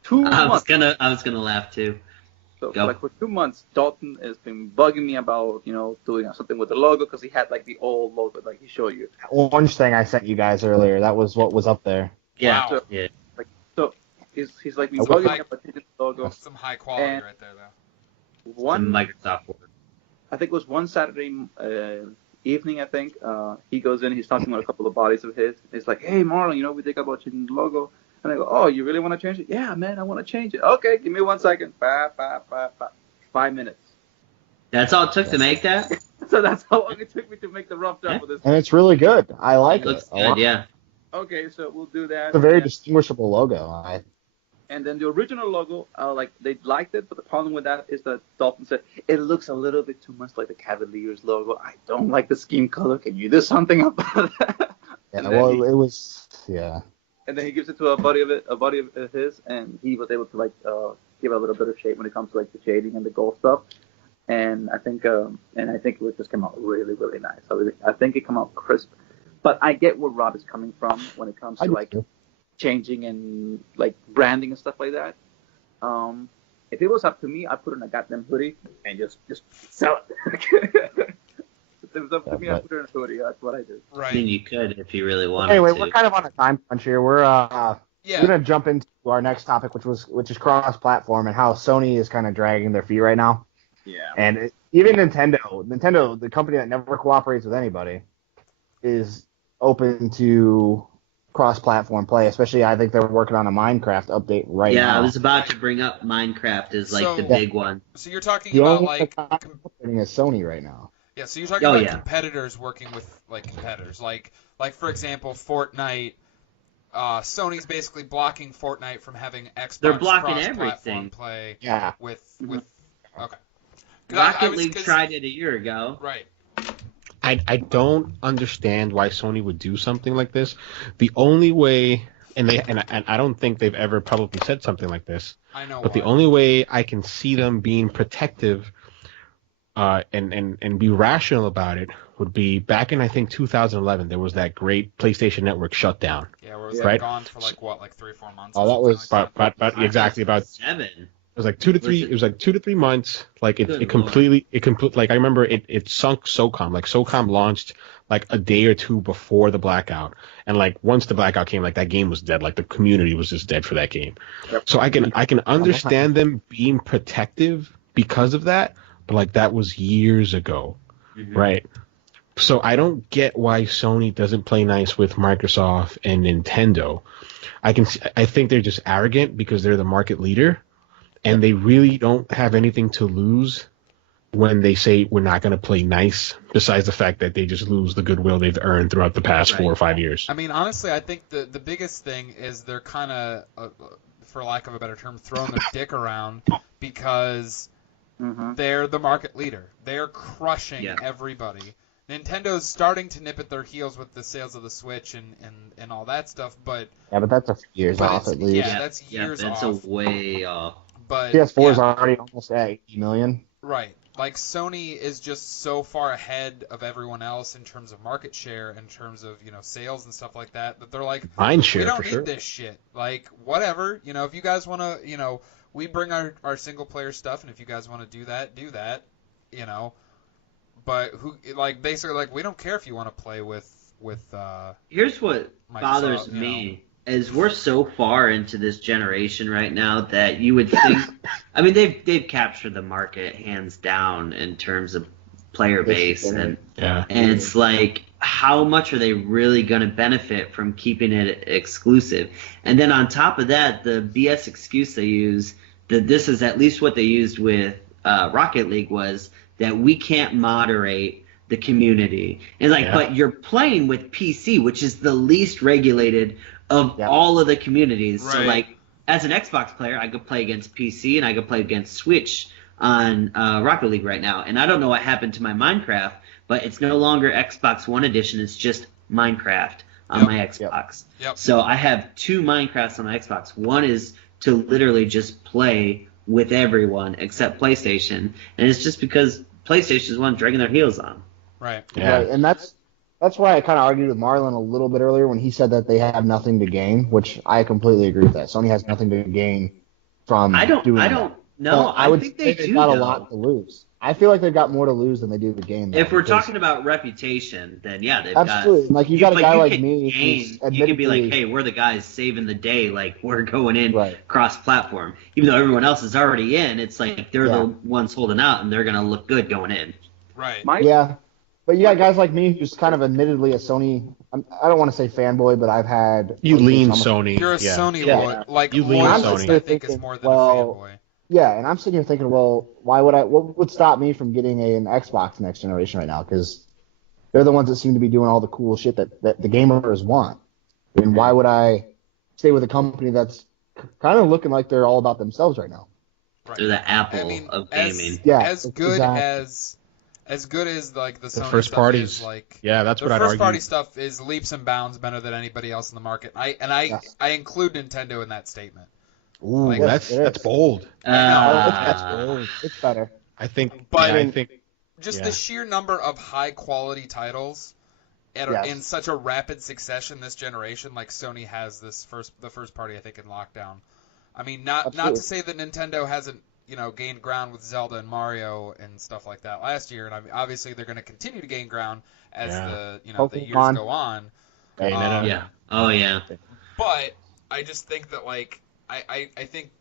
2 months, I was gonna laugh too. So for 2 months, Dalton has been bugging me about doing something with the logo because he had like the old logo, like he showed you. Orange thing I sent you guys earlier. That was what was up there. Yeah. Wow. Yeah. So he's like been bugging me about changing the logo. That's some high quality right there, though. Some Microsoft Word. I think it was one Saturday evening. I think he goes in. He's talking with a couple of buddies of his. He's like, "Hey, Marlon, we think about changing the logo." And I go, "Oh, you really want to change it?" "Yeah, man, I want to change it." "Okay, give me 1 second." 5 minutes. That's all it took to make that? So that's how long it took me to make the rough draft for this. And it's really good. I like it. Looks good, yeah. Okay, so we'll do that. It's a very distinguishable logo. And then the original logo, they liked it, but the problem with that is that Dalton said it looks a little bit too much like the Cavaliers logo. I don't like the scheme color. Can you do something about that? Yeah, it was. And then he gives it to a buddy of his, and he was able to like give it a little bit of shape when it comes to like the shading and the gold stuff. And I think it just came out really, really nice. I think it came out crisp. But I get where Rob is coming from when it comes to like changing and like branding and stuff like that. If it was up to me, I'd put in a goddamn hoodie and just sell it. If it was up to me, I'd put it in a hoodie. That's what I do. Right. I mean, you could if you really wanted Anyway, to. we're kind of on a time crunch here. We're gonna jump into our next topic, which is cross-platform and how Sony is kind of dragging their feet right now. Yeah. And even Nintendo, the company that never cooperates with anybody, is open to cross-platform play. Especially, I think they're working on a Minecraft update right now. Yeah, I was about to bring up Minecraft as like the big one. So you're talking about like cooperating is Sony right now. Yeah, so you're talking about competitors working with like competitors, like for example, Fortnite. Sony's basically blocking Fortnite from having Xbox They're blocking cross-platform everything. play. Yeah. With okay. Rocket League tried it a year ago. Right. I don't understand why Sony would do something like this. The only way, and I don't think they've ever publicly said something like this. I know. But the only way I can see them being protective and be rational about it would be back in I think 2011 there was that great PlayStation Network shutdown. Yeah, where it was right? gone for like 3-4 months. Oh, that was like about exactly about 7. It was like 2 to 3. It was like 2 to 3 months. Like it completely. Like I remember it sunk SOCOM. Like SOCOM launched like a day or two before the blackout, and like once the blackout came, like that game was dead. Like the community was just dead for that game. Yep. So I can understand them being protective because of that, but like that was years ago, right? So I don't get why Sony doesn't play nice with Microsoft and Nintendo. I think they're just arrogant because they're the market leader. And they really don't have anything to lose when they say we're not going to play nice, besides the fact that they just lose the goodwill they've earned throughout the past 4 or 5 years. I mean, honestly, I think the biggest thing is they're kind of, for lack of a better term, throwing their dick around because they're the market leader. They're crushing everybody. Nintendo's starting to nip at their heels with the sales of the Switch and all that stuff, but but that's a few years off at least. Yeah, that's years off. That's a way off. But PS4 is already almost at 80 million. Right. Like Sony is just so far ahead of everyone else in terms of market share, in terms of sales and stuff like that they're like, mind share, we don't for need sure. this shit. Like whatever, if you guys want to, we bring our single player stuff, and if you guys want to do that, But basically we don't care if you want to play with. Here's what Microsoft, bothers me. Is we're so far into this generation right now that you would think, I mean, they've captured the market hands down in terms of player base, and it's like, how much are they really going to benefit from keeping it exclusive? And then on top of that, the BS excuse they use, that this is at least what they used with Rocket League, was that we can't moderate the community. And but you're playing with PC, which is the least regulated of all of the communities. Right. So like, as an Xbox player, I could play against PC and I could play against Switch on Rocket League right now. And I don't know what happened to my Minecraft, but it's no longer Xbox One edition. It's just Minecraft on my Xbox. Yep. So I have 2 Minecrafts on my Xbox. One is to literally just play with everyone except PlayStation, and it's just because PlayStation is one dragging their heels on. Right. Yeah. Right. And that's why I kind of argued with Marlon a little bit earlier when he said that they have nothing to gain, which I completely agree with that. Sony has nothing to gain from doing that. No, I would think say they they've do. got a lot to lose. I feel like they've got more to lose than they do to gain. If we're talking about reputation, then they've absolutely. got. Like you got a guy like can me. You can be like, hey, we're the guys saving the day. Like we're going in Right. cross-platform, even though everyone else is already in. It's like they're the ones holding out, and they're gonna look good going in. Right. But you got guys like me who's kind of admittedly a Sony. I don't want to say fanboy, but I've had. You lean Sony. You're a Sony boy. Like you lean Sony. Sony. I think is more than a fanboy. Yeah, and I'm sitting here thinking, well, what would stop me from getting an Xbox next generation right now? Because they're the ones that seem to be doing all the cool shit that the gamers want. And why would I stay with a company that's kind of looking like they're all about themselves right now? Right. They're the Apple of gaming. As good as like the Sony first stuff parties. is, like That's what I'd argue. The argue. first party stuff is leaps and bounds better than anybody else in the market. I include Nintendo in that statement. Ooh, Like, that's bold. That's bold. It's better. I think. But I think. Just the sheer number of high quality titles in such a rapid succession this generation, like Sony has the first party, I think, in lockdown. I mean, not to say that Nintendo hasn't gained ground with Zelda and Mario and stuff like that last year, and obviously they're going to continue to gain ground as the years go on. But I just think that I think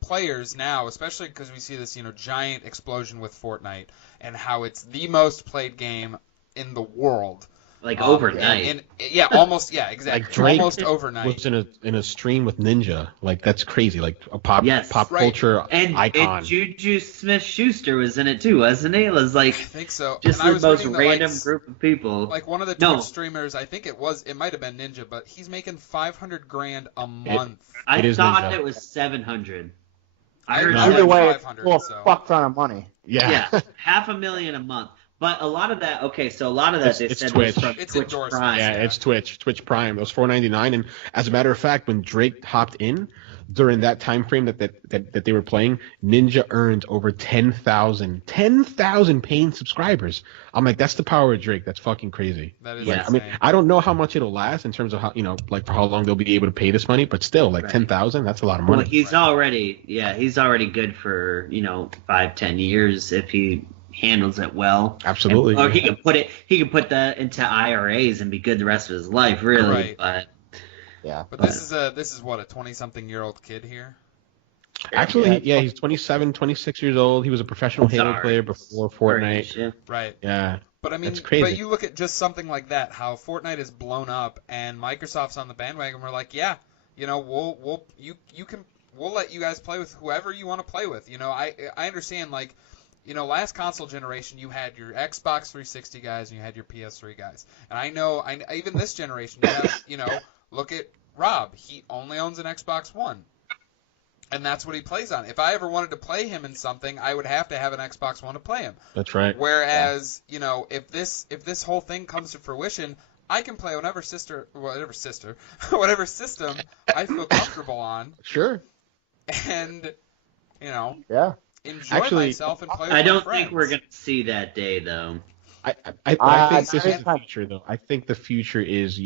players now, especially because we see this giant explosion with Fortnite and how it's the most played game in the world. Like overnight. Almost. Yeah, exactly. Like Drake almost overnight. Was in a stream with Ninja. Like that's crazy. Like a pop culture and icon. And Juju Smith-Schuster was in it too, wasn't he? It was like I think so. Just the most random group of people. Like one of the Twitch streamers, I think it might have been Ninja, but he's making $500,000 a month. I thought it was 700. I heard either way, it's a fuck ton of money. Yeah, $500,000 a month. But a lot of that, they said it's was Twitch. from It's Twitch endorsement. Prime. Yeah, it's Twitch Prime. It was $4.99, and as a matter of fact, when Drake hopped in, during that time frame that they were playing, Ninja earned over 10,000 paying subscribers. I'm like, that's the power of Drake. That's fucking crazy. That is I mean, I don't know how much it'll last in terms of how, like for how long they'll be able to pay this money, but still, like 10,000, that's a lot of money. Well, he's already good for 5-10 years if he handles it well. Absolutely. Or he can put that into IRAs and be good the rest of his life, really. Right. But this is what, a 20-something-year-old kid here? Actually, he's 27, 26 years old. He was a professional Halo player before Fortnite. Right. Yeah. But I mean, it's crazy. But you look at just something like that, how Fortnite is blown up, and Microsoft's on the bandwagon. We're like, yeah, we'll let you guys play with whoever you want to play with. I understand, like, last console generation you had your Xbox 360 guys and you had your PS3 guys, and I know even this generation you have, look at Rob. He only owns an Xbox One. And that's what he plays on. If I ever wanted to play him in something, I would have to have an Xbox One to play him. That's right. Whereas, if this whole thing comes to fruition, I can play whatever system I feel comfortable on. Sure. And, enjoy myself and play with I don't my friends. think we're going to see that day, though. I think this is the future, though. I think the future is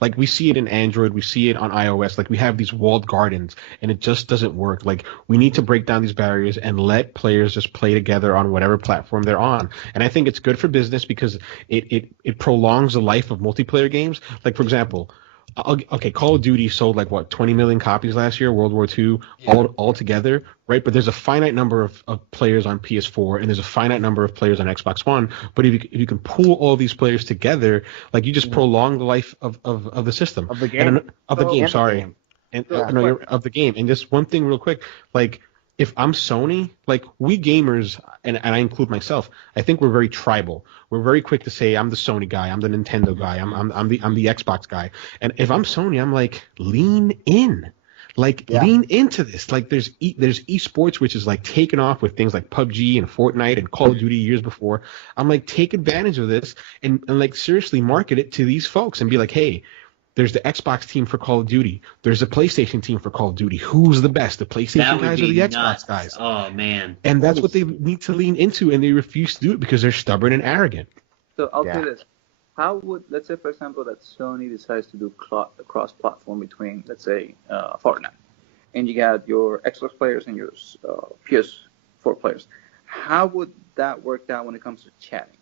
like we see it in Android, we see it on iOS. Like we have these walled gardens, and it just doesn't work. Like we need to break down these barriers and let players just play together on whatever platform they're on. And I think it's good for business because it prolongs the life of multiplayer games. Like for example, Call of Duty sold 20 million copies last year, World War II, all together, right? But there's a finite number of players on PS4, and there's a finite number of players on Xbox One. But if you can pool all these players together, you just prolong the life of the system. Of the game. Of the game. And just one thing real quick, if I'm Sony, we gamers, and I include myself, I think we're very tribal. We're very quick to say, I'm the Sony guy, I'm the Nintendo guy, I'm the Xbox guy. And if I'm Sony, I'm lean in. Lean into this. There's esports, which is taken off with things like PUBG and Fortnite and Call of Duty years before. I'm take advantage of this and seriously market it to these folks and be like, hey, there's the Xbox team for Call of Duty. There's a PlayStation team for Call of Duty. Who's the best, the PlayStation guys or the Xbox guys? Oh, man. And that's what they need to lean into, and they refuse to do it because they're stubborn and arrogant. So I'll say this. How would, let's say, for example, that Sony decides to do cross-platform between, let's say, Fortnite, and you got your Xbox players and your PS4 players. How would that work out when it comes to chatting?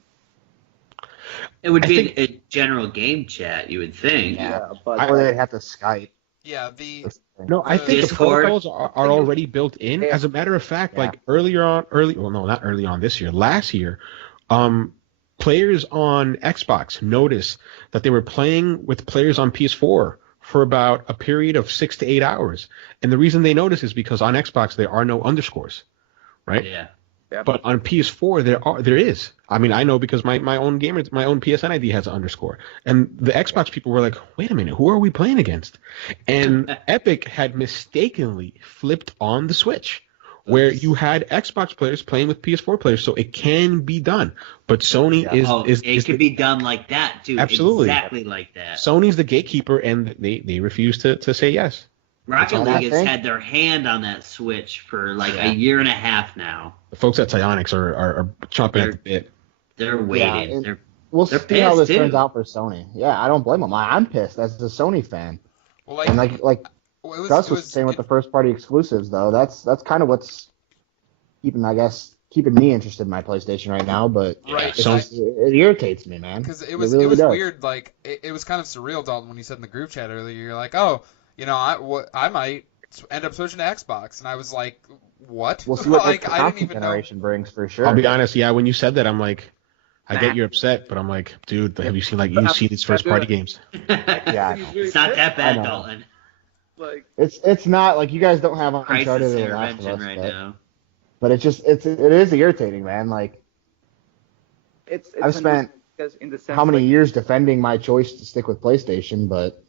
It would be a general game chat, you would think. Yeah, but they'd have to Skype. Yeah, I think the protocols are already built in. As a matter of fact, not early on this year, last year, players on Xbox noticed that they were playing with players on PS4 for about a period of 6 to 8 hours. And the reason they noticed is because on Xbox there are no underscores, right? Yeah. But on PS4 there is. I mean, I know because my own PSN ID has an underscore. And the Xbox people were like, wait a minute, who are we playing against? And Epic had mistakenly flipped on the switch where you had Xbox players playing with PS4 players, so it can be done. But Sony it could be done like that too. Absolutely. Exactly like that. Sony's the gatekeeper, and they refuse to say yes. Rocket League has had their hand on that switch for a year and a half now. The folks at Psyonix are chomping at the bit. They're waiting. We'll see how this turns out for Sony. Yeah, I don't blame them. I'm pissed as a Sony fan. Well, and Gus was saying with the first party exclusives, though, that's kind of what's keeping me interested in my PlayStation right now. But it irritates me, man. Because it was weird. It was kind of surreal, Dalton, when you said in the group chat earlier. You're like, oh, I might end up switching to Xbox, and I was like, what? We'll see what the console generation brings for sure. I'll be honest, when you said that, I'm like, I get you're upset, but I'm like, dude, have you seen these first party games? It's not that bad, Dalton. It's not you guys don't have Uncharted or Last of Us now. But it is irritating, man. I've spent how many years defending my choice to stick with PlayStation, but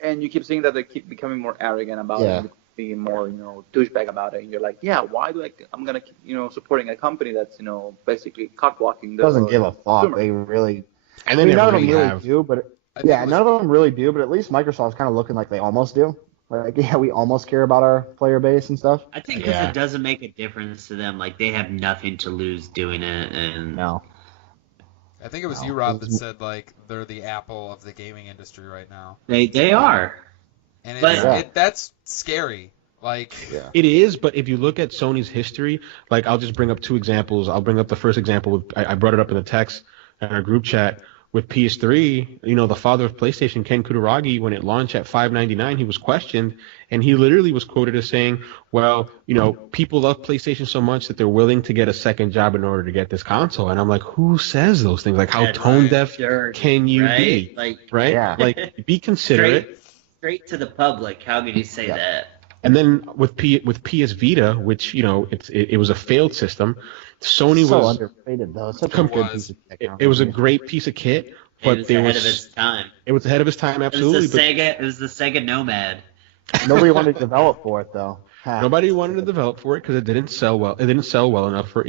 and you keep seeing that they keep becoming more arrogant about it, being more douchebag about it, and you're like, why do I'm gonna keep supporting a company that's basically cockblocking the doesn't give a fuck. consumer. They really and then none of them really do, but none of them really do, but at least Microsoft's kind of looking like they almost do. Like, yeah, we almost care about our player base and stuff. I think because it doesn't make a difference to them. Like, they have nothing to lose doing it. And No. I think it was you, Rob, that said, like, they're the Apple of the gaming industry right now. They are. And But- that's scary. Like, It is, but if you look at Sony's history, like I'll just bring up two examples. I'll bring up the first example. I brought it up in the text in our group chat with PS3. You know, the father of PlayStation, Ken Kutaragi, when it launched at $5.99, he was questioned, and he literally was quoted as saying, "Well, you know, people love PlayStation so much that they're willing to get a second job in order to get this console." And I'm like, who says those things? Like, how That's tone deaf absurd, can you right? be? Like, Right? Yeah. Like, be considerate. straight to the public. How could you say that? And then with PS Vita, which, you know, it was a failed system, Sony so was underrated though. It's such a Com- good piece of technology. it was a great piece of kit, but It was there ahead was of its time. it was ahead of its time, absolutely. It was the Sega Nomad. Nobody wanted to develop for it though. But nobody wanted to develop for it because it didn't sell well. It didn't sell well enough for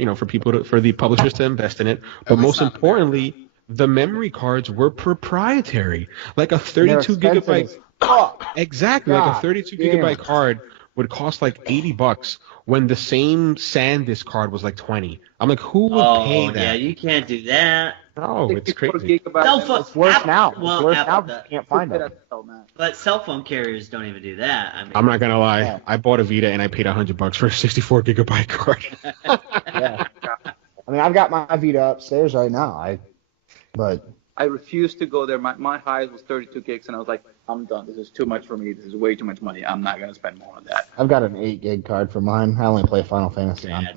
for the publishers to invest in it. But least most not in importantly, the memory cards were proprietary, like a They're 32 expensive gigabyte. as fuck. Exactly, like a God 32 damn. gigabyte card would cost like $80 when the same SanDisk card was like 20. I'm like, who would pay that? Yeah, you can't do that. No, it's 64 crazy. gigabyte Cell memory. phone- It's worse Apple- now. well, It's worse Apple now. does. You can't find Put them. it out, man. But cell phone carriers don't even do that. I mean, I'm not gonna lie. Yeah. I bought a Vita and I paid $100 for a 64 gigabyte card. Yeah. I mean, I've got my Vita upstairs right now. But I refused to go there. My highest was 32 gigs, and I was like, I'm done. This is too much for me. This is way too much money. I'm not gonna spend more on that. I've got an 8 gig card for mine. I only play Final Fantasy on it.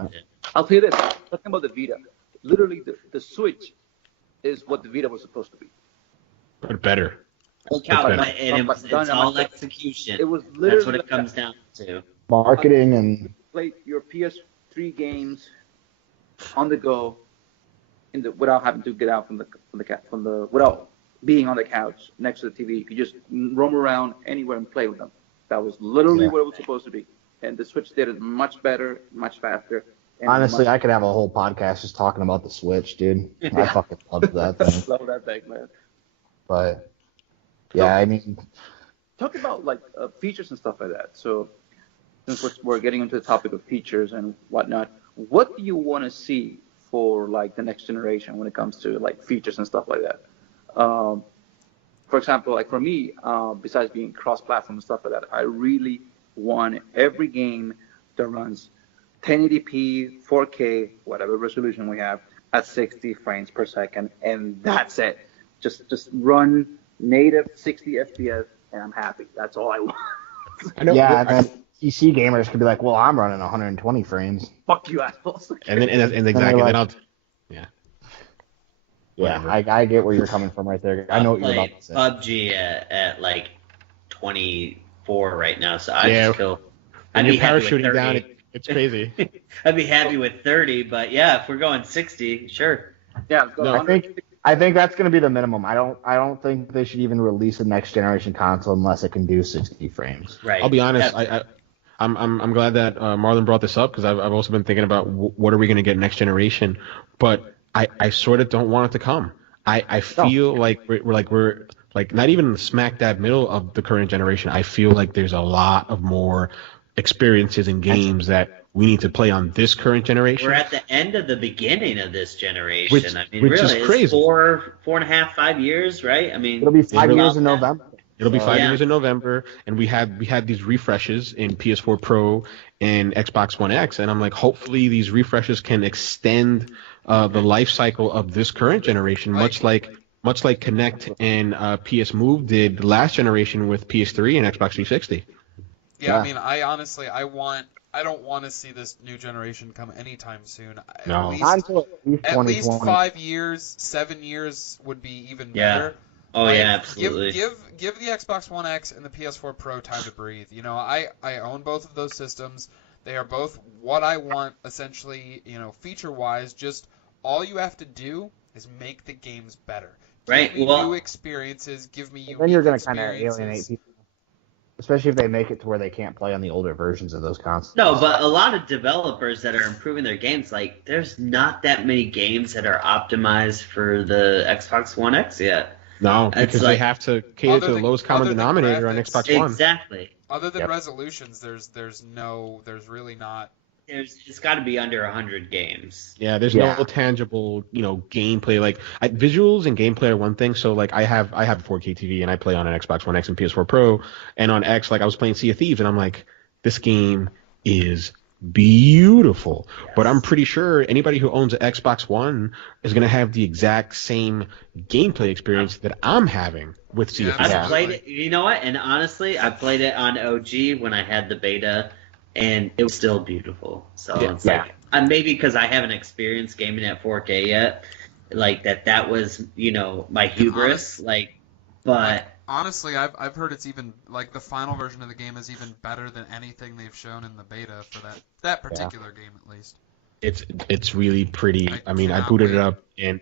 I'll tell you this. Talking about the Vita, literally the Switch is what the Vita was supposed to be. But better. look how But- it's all execution. It was That's literally what it comes down to. Marketing and play your PS3 games on the go, without having to get out without being on the couch next to the TV. You could just roam around anywhere and play with them. That was literally what it was supposed to be. And the Switch did it much better, much faster. And honestly, I could have a whole podcast just talking about the Switch, dude. I fucking love that thing. love that thing, man. But yeah, I mean, Talk about like features and stuff like that. So since we're getting into the topic of features and whatnot, what do you want to see for like the next generation when it comes to like features and stuff like that? For example, like for me, besides being cross-platform and stuff like that, I really want every game that runs 1080p, 4K, whatever resolution we have, at 60 frames per second, and that's it. Just run native 60 FPS, and I'm happy. That's all I want. I know. yeah, and then PC gamers could be like, well, I'm running 120 frames. Fuck you, assholes. And exactly. like- Then I'll. Yeah, Whatever. I get where you're coming from right there. I know what you're about to say. PUBG at like 24 right now, so I Yeah. just feel. And I'd you're be happy with parachuting 30. down. It's crazy. I'd be happy with 30, but yeah, if we're going 60, sure. Yeah, go No, I think that's going to be the minimum. I don't think they should even release a next generation console unless it can do 60 frames. Right. I'll be honest. That's- I'm glad that Marlon brought this up because I've also been thinking about what are we going to get next generation, but I sort of don't want it to come. I feel like we're not even in the smack dab middle of the current generation. I feel like there's a lot of more experiences and games that we need to play on this current generation. We're at the end of the beginning of this generation. Which I mean, is really, crazy. it's 4.5 years, right? I mean, It'll be 5 It'll- years in November. It'll be 5 Yeah. years in November, and we had these refreshes in PS4 Pro and Xbox One X, and I'm like, hopefully these refreshes can extend the life cycle of this current generation, much like Kinect and PS Move did last generation with PS3 and Xbox 360. Yeah, I Yeah. mean, I don't want to see this new generation come anytime soon. No. Not until at least At least 2020. 5 years, 7 years would be even Yeah. better. oh Like, yeah, absolutely. Give the Xbox One X and the PS4 Pro time to breathe. You know, I own both of those systems. They are both what I want, essentially, you know, feature-wise. Just all you have to do is make the games better. Right, Give me well- new experiences. Give me unique Then you're going to kind of experiences. alienate people, especially if they make it to where they can't play on the older versions of those consoles. No, but a lot of developers that are improving their games, there's not that many games that are optimized for the Xbox One X yet. No, It's because like- they have to cater to the lowest common other than denominator on graphics. Xbox One. Exactly. Other than Yep. resolutions, there's really not. It's got to be under 100 games. Yeah, there's Yeah. no tangible, gameplay. Like visuals and gameplay are one thing. So like I have a 4K TV and I play on an Xbox One X and PS4 Pro, and on X like I was playing Sea of Thieves and I'm like, this game is beautiful. But I'm pretty sure anybody who owns an Xbox One is gonna have the exact same gameplay experience that I'm having with Sea of Yeah, Thieves. I played it. You know what? And honestly, I played it on OG when I had the beta, and it was still beautiful. So it's like, maybe because I haven't experienced gaming at 4K yet, like that was my hubris. But Honestly, I've heard it's even like the final version of the game is even better than anything they've shown in the beta for that particular game at least. It's really pretty. I mean, I cannot booted wait. it up and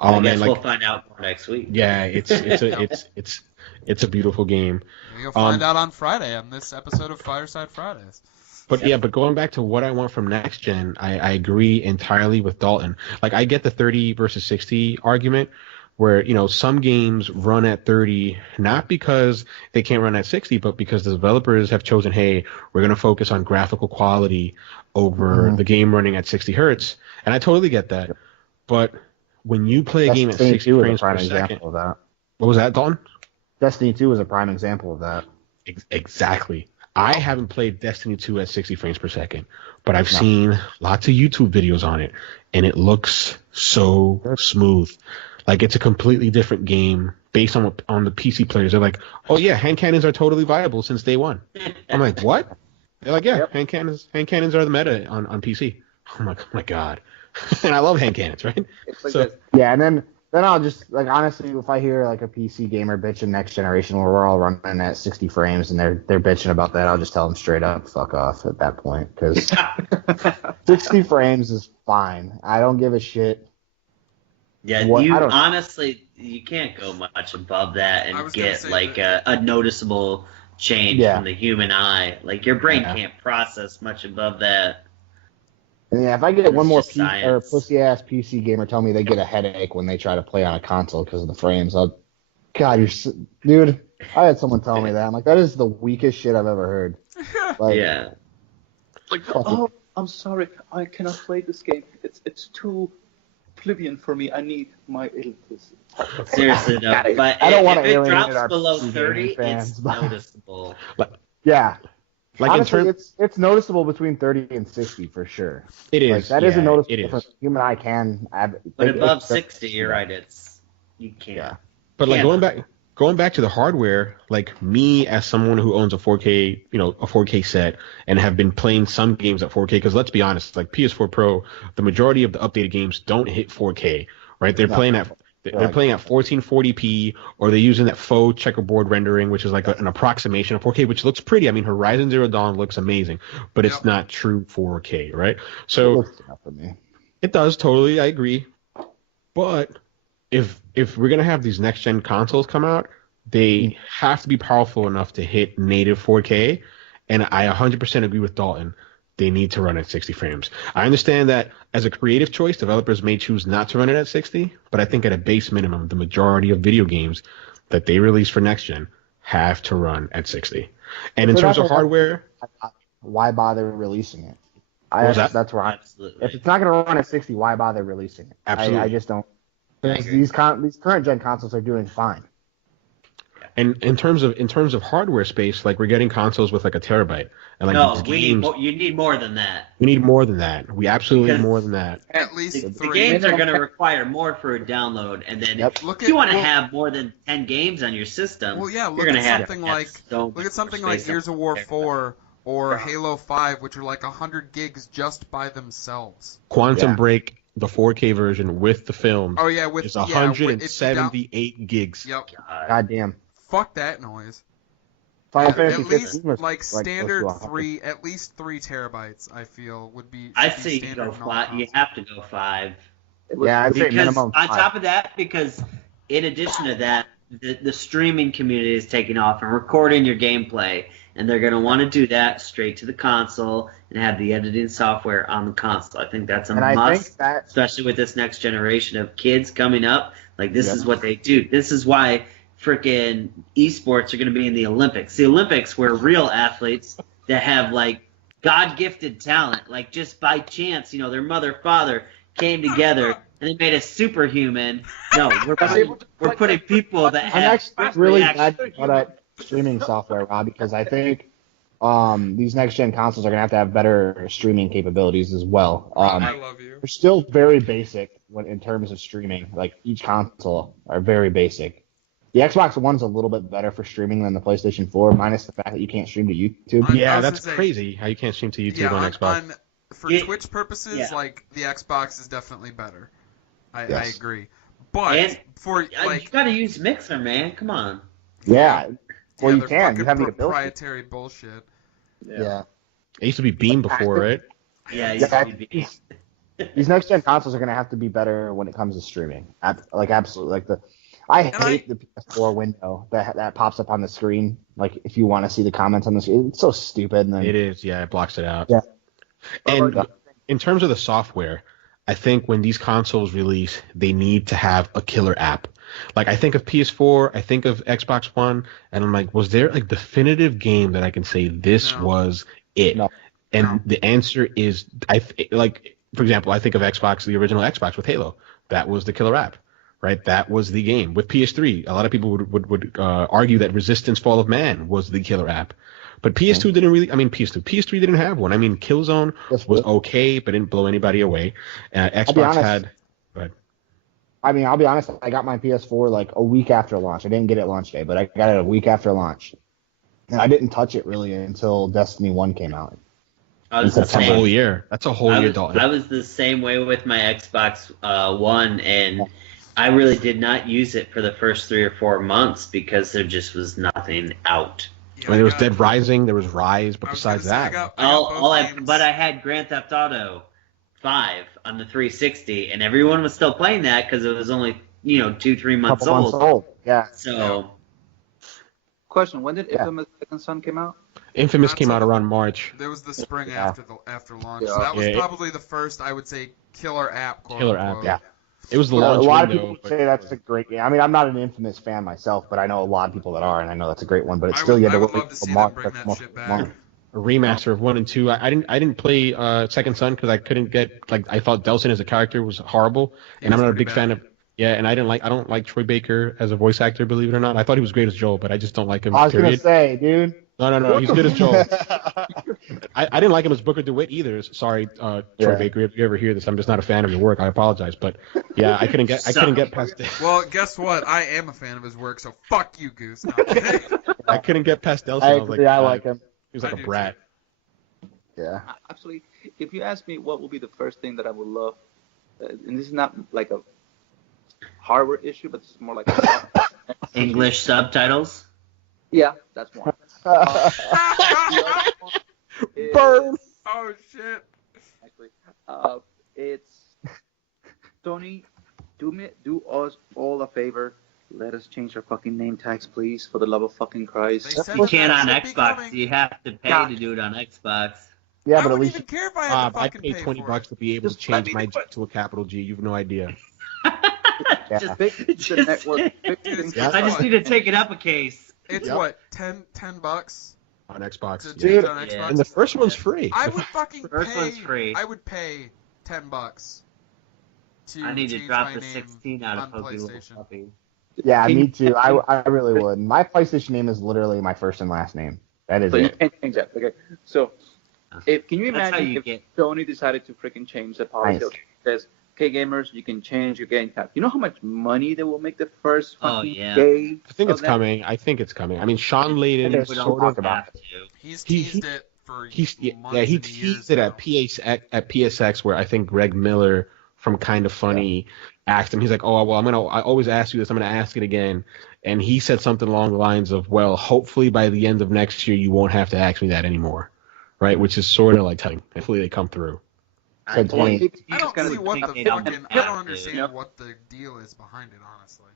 I oh guess man, we'll find out more next week. yeah, it's a beautiful game. You'll find out on Friday on this episode of Fireside Fridays. But but going back to what I want from next gen, I agree entirely with Dalton. Like I get the 30 versus 60 argument where, some games run at 30 not because they can't run at 60, but because the developers have chosen, hey, we're going to focus on graphical quality over the game running at 60 hertz. And I totally get that. But when you play a game at 60 frames per second, of that. what was that, Dalton? Destiny 2 is a prime example of that. Exactly. I haven't played Destiny 2 at 60 frames per second, but I've seen lots of YouTube videos on it, and it looks so smooth. Like it's a completely different game based on the PC players. They're like, oh yeah, hand cannons are totally viable since day one. I'm like, what? They're like, yeah, hand cannons are the meta on PC. I'm like, oh my god. And I love hand cannons, right? It's like So- this. Yeah, and then I'll just honestly, if I hear a PC gamer bitching next generation where we're all running at 60 frames and they're bitching about that, I'll just tell them straight up, fuck off at that point, because 60 frames is fine. I don't give a shit. Yeah, honestly, you can't go much above that I and was gonna get say a noticeable change from the human eye. Like your brain can't process much above that. And yeah, if I get one more just science. or pussy ass PC gamer tell me they get a headache when they try to play on a console because of the frames, dude. I had someone tell me that. I'm like, that is the weakest shit I've ever heard. Like, Yeah. Like, oh, I'm sorry, I cannot play this game. It's too plebeian for me. I need my illness. Seriously though, but I don't if wanna it alienate drops our below PC 30, fans, it's but- noticeable. yeah. Like Honestly, in it's noticeable between 30 and 60 for sure. It is. Like, that is a noticeable it is. difference. Human eye can have. But above 60, you're right. You can't. Yeah. But like Yeah. going back to the hardware, like me as someone who owns a 4K, a 4K set and have been playing some games at 4K, because let's be honest, like PS4 Pro, the majority of the updated games don't hit 4K, right? They're playing at 1440p, or they're using that faux checkerboard rendering, which is like an approximation of 4K, which looks pretty. I mean, Horizon Zero Dawn looks amazing, but it's not true 4K, right? So It looks enough for me. it does totally. I agree. But if we're gonna have these next gen consoles come out, they have to be powerful enough to hit native 4K. And I 100% agree with Dalton. They need to run at 60 frames. I understand that as a creative choice, developers may choose not to run it at 60, but I think at a base minimum, the majority of video games that they release for next gen have to run at 60. And in terms of hardware, why bother releasing it? That's where Absolutely. if it's not going to run at 60, why bother releasing it? Absolutely. I just don't. These current gen consoles are doing fine. and in terms of hardware space, like we're getting consoles with like a terabyte, and like No, these we games, need you need more than that. we need more than that. We absolutely need Because- more than that. At least The 3. games are going to require more for a download, and then Yep. if you want to have more than 10 games on your system, Well, yeah, you're look going to at have something to have like so look much at something more like space on Gears of War there. 4 or Halo 5, which are like 100 gigs just by themselves. Quantum Yeah. Break, the 4K version with the film, Oh yeah, with is yeah, if you 178 gigs. Yep. God. Goddamn. Fuck that noise. Final At Fantasy least 15 was like close to standard 100. at least 3 terabytes. I feel would be. I'd should be say you standard go in all 5. You consoles. have to go 5. Yeah, I'd say Because minimum on 5. top of that, because in addition to that, the streaming community is taking off and recording your gameplay and they're going to want to do that straight to the console and have the editing software on the console. I think that's a must, especially with this next generation of kids coming up. Like, this is what they do. This is why freaking esports are going to be in the Olympics. The Olympics were real athletes that have, like, God-gifted talent. Like, just by chance, their mother, father came together and they made a superhuman. No, we're putting people that have. I'm actually really glad you brought up streaming software, Rob, because I think these next-gen consoles are going to have better streaming capabilities as well. I love you. They're still very basic in terms of streaming. Like, each console are very basic. The Xbox One's a little bit better for streaming than the PlayStation 4, minus the fact that you can't stream to YouTube. Yeah, that's crazy how you can't stream to YouTube on Xbox. For Twitch purposes, like, the Xbox is definitely better. I agree. But you gotta use Mixer, man. Come on. Yeah. Well, you can. You have the ability. Proprietary bullshit. Yeah. It used to be Beam before, right? Yeah, it used to be Beam. These next-gen consoles are going to have to be better when it comes to streaming. Absolutely. I hate the PS4 window that pops up on the screen. Like, if you want to see the comments on the screen, it's so stupid. It is. Yeah, it blocks it out. Yeah. And in terms of the software, I think when these consoles release, they need to have a killer app. Like, I think of PS4, I think of Xbox One, and I'm like, was there a definitive game that I can say this was it? No. And the answer is, for example, I think of Xbox, the original Xbox with Halo. That was the killer app, right? That was the game. With PS3, a lot of people would argue that Resistance Fall of Man was the killer app. But PS2 didn't really. PS3 didn't have one. Killzone was okay, but didn't blow anybody away. Xbox had. Go ahead. I'll be honest. I got my PS4 like a week after launch. I didn't get it launch day, but I got it a week after launch, and I didn't touch it really until Destiny 1 came out. That's a whole year. That's a whole year, Dalton. I was the same way with my Xbox One, and I really did not use it for the first 3 or 4 months because there just was nothing out. Yeah, there was Dead Rising, there was Rise, but besides that, but I had Grand Theft Auto 5 on the 360, and everyone was still playing that because it was only 2-3 months old. Yeah. So, question: when did Infamous Second Son came out? Infamous came out around March. There was the spring after launch. So that was probably the first, I would say, killer app. Killer app, yeah. It was the launch A lot of window, people say that's a great game. I'm not an Infamous fan myself, but I know a lot of people that are, and I know that's a great one. But it's still, you had to wait for March. A remaster of 1 and 2. I didn't play Second Son because I couldn't get I thought Delsin as a character was horrible, and I'm not a big fan of. Yeah, and I don't like Troy Baker as a voice actor, believe it or not. I thought he was great as Joel, but I just don't like him. I was gonna say, dude. No, he's good as Joel. I didn't like him as Booker DeWitt either. Sorry, Troy Baker, if you ever hear this, I'm just not a fan of your work. I apologize, but yeah, I couldn't get past it. Well, guess what? I am a fan of his work, so fuck you, Goose. No, I'm kidding. I couldn't get past Delsin. I agree. I like him. He was like a brat. Yeah. Absolutely. If you ask me what would be the first thing that I would love, and this is not like a hardware issue, but it's more like English subtitles. Yeah, that's one. Burn. Oh shit. Actually, it's Sony. Do us all a favor. Let us change our fucking name tags, please, for the love of fucking Christ. You can't on Xbox. You have to pay to do it on Xbox. Yeah, but I at least even care if I had to I fucking paid pay $20 to be able to change my G to a capital G. You've no idea. Just fix the network. I just need to take it up a case. It's what, $10 on Xbox. Dude, on Xbox? And the first one's free. I would fucking one's free. I would pay $10 to I need to change drop my the name 16 out of on PlayStation. PlayStation. Yeah, me too. I really would. My PlayStation name is literally my first and last name. That is So you it. can't change that. Okay. So, can you imagine if Sony decided to freaking change the policy? Nice. Says, okay, gamers, you can change your game tag. You know how much money they will make the first fucking yeah. day? I think it's coming. I mean, Sean Layden There's sort talk of. about it. He's teased it for months he and teased years it now. at PSX, where I think Greg Miller from Kind of Funny asked him. He's like, "Oh, well, I always ask you this. I'm gonna ask it again." And he said something along the lines of, "Well, hopefully by the end of next year, you won't have to ask me that anymore." Right? Which is sort of like telling. Hopefully they come through. I don't see what the fucking. I don't understand what the deal is behind it, honestly.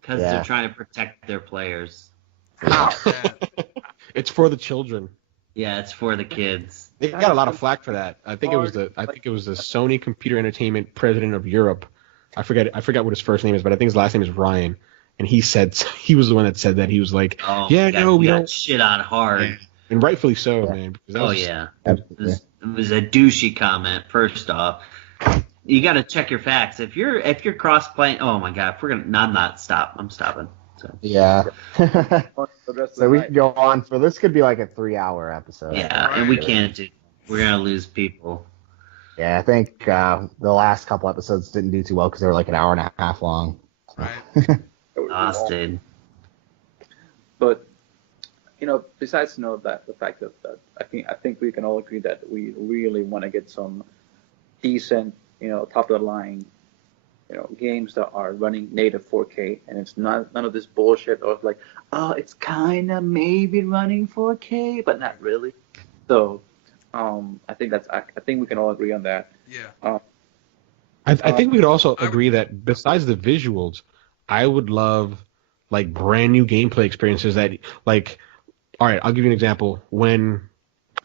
Because they're trying to protect their players. How? It's for the children. Yeah, it's for the kids. They got a lot of flack for that. I think it was the Sony Computer Entertainment president of Europe. I forget what his first name is, but I think his last name is Ryan. And he was the one that said that. He was like, we don't shit on hard. And rightfully so, man. It was a douchey comment. First off, you got to check your facts. If you're cross playing, oh my god, I'm stopping. So. Yeah. So we can go on for this. Could be like a 3-hour episode. Yeah, and we can't. We're gonna lose people. Yeah, I think the last couple episodes didn't do too well because they were like an hour and a half long. Right. Austin. But besides the fact that I think we can all agree that we really want to get some decent, top of the line, games that are running native 4K, and it's none of this bullshit of like, it's kind of maybe running 4K, but not really. So, I think we can all agree on that. Yeah. I think we could also agree that besides the visuals, I would love like brand new gameplay experiences that like, all right, I'll give you an example. When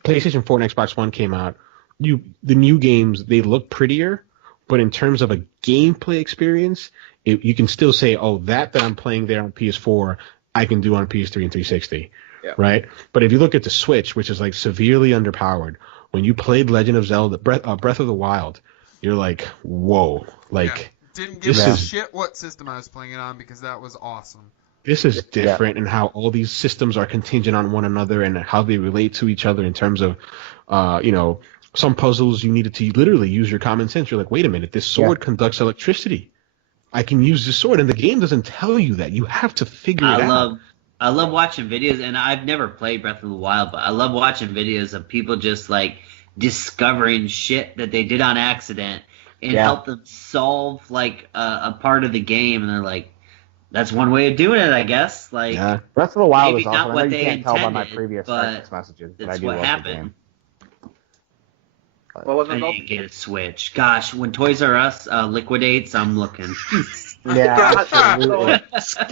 PlayStation 4 and Xbox One came out, the new games, they look prettier, but in terms of a gameplay experience, you can still say, that I'm playing there on PS4, I can do on PS3 and 360, right? But if you look at the Switch, which is like severely underpowered, when you played Legend of Zelda, Breath of the Wild, you're like, whoa, like. Yeah. Didn't give a shit what system I was playing it on because that was awesome. This is different in how all these systems are contingent on one another and how they relate to each other in terms of, some puzzles you needed to literally use your common sense. You're like, wait a minute, this sword conducts electricity. I can use this sword, and the game doesn't tell you that. You have to figure it out. I love watching videos, and I've never played Breath of the Wild, but I love watching videos of people just like discovering shit that they did on accident and help them solve like a part of the game, and they're like, that's one way of doing it, I guess. Like, Breath of the Wild maybe is awesome. not what I know you they can't tell by my intended, previous but text messages, but I that's do what love happened. the game. What was I it? need to get a Switch. Gosh, when Toys R Us liquidates, I'm looking. Yeah, absolutely.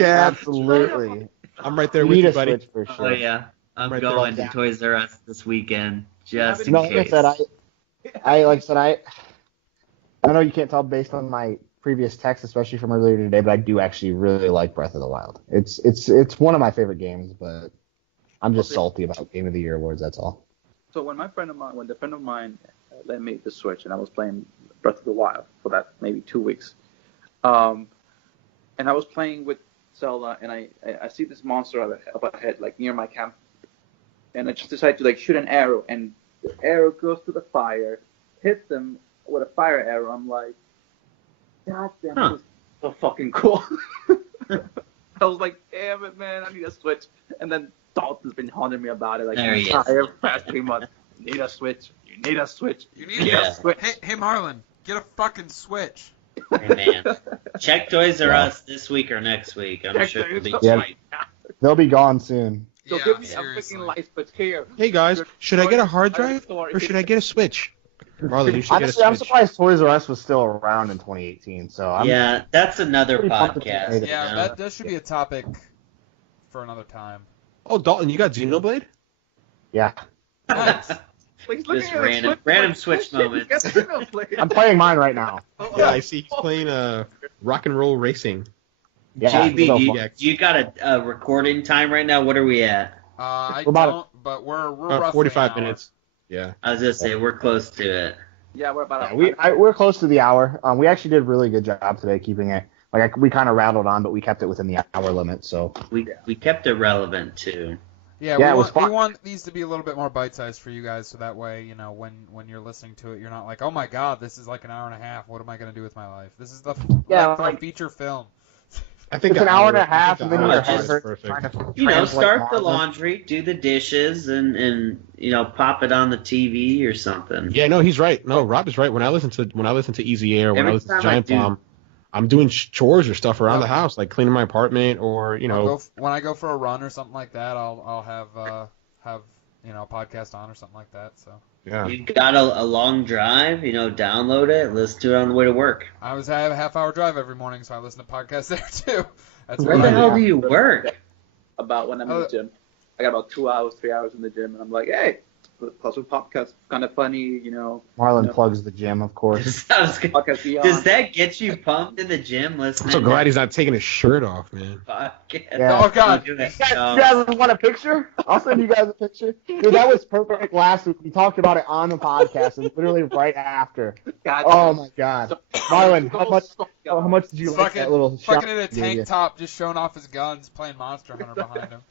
Absolutely. I'm right there You with need you, a buddy. Switch for sure. Oh yeah, I'm Right there going with to Toys R Us this weekend just in No, like I case. said, I know you can't tell based on my previous text, especially from earlier today, but I do actually really like Breath of the Wild. It's one of my favorite games, but I'm just salty about Game of the Year awards. That's all. So when the friend of mine lent me the Switch, and I was playing Breath of the Wild for that maybe 2 weeks, and I was playing with Zelda, and I see this monster up ahead, like near my camp, and I just decided to like shoot an arrow, and the arrow goes to the fire, hits them with a fire arrow. I'm like, God damn, this is so fucking cool. I was like, damn it, man, I need a Switch. And then Dalton's been haunting me about it like the entire past 3 months. You need a Switch. You need a Switch. You need a Switch. Hey, Marlon, get a fucking Switch. Hey, man. Check Toys R Us this week or next week. I'm sure it'll be cheap. They'll be gone soon. So give me a freaking license here. Hey guys, should I get a hard drive or should I get a Switch? Marlon, you should Honestly, get a Switch. I'm surprised Toys R Us was still around in 2018. So that's another pretty pumped to podcast. see it. Yeah, that should be a topic for another time. Oh, Dalton, you got Xenoblade? Yeah. Nice. Just random Switch moment. I'm playing mine right now. Yeah, I see he's playing Rock and Roll Racing. Yeah, JB, do you got a recording time right now? What are we at? I don't, but we're roughly 45 an hour. minutes. Yeah. I was just saying, we're close to it. Yeah, we're about. We're close to the hour. We actually did a really good job today keeping it. Like we kind of rattled on, but we kept it within the hour limit. So we kept it relevant too. Yeah, we want these to be a little bit more bite-sized for you guys, so that way, when you're listening to it, you're not like, oh my god, this is like an hour and a half. What am I going to do with my life? This is the feature film. I think it's an hour and a half, and then your head hurts perfect. trying to start the laundry, do the dishes, and pop it on the TV or something. Yeah, no, he's right. No, Rob is right. When I listen to Easy Air, when I listen to Giant Bomb, I'm doing chores or stuff around the house, like cleaning my apartment or when I go for a run or something like that, I'll have a podcast on or something like that. So. Yeah. You got a long drive, download it, listen to it on the way to work. I have a half-hour drive every morning, so I listen to podcasts there too. That's Where the hell do you work? About when I'm in the gym. I got about 2 hours, 3 hours in the gym, and I'm like, hey, puzzle podcast, kind of funny, Marlon plugs the gym, of course. Does that get you pumped in the gym listening? I'm so glad he's not taking his shirt off, man. Yeah. Oh, God. You guys want a picture? I'll send you guys a picture. Dude, that was perfect last week. We talked about it on the podcast, and literally right after. Oh, my God. Marlon, how much did you like that little shot? Fucking in a tank top, just showing off his guns, playing Monster Hunter behind him.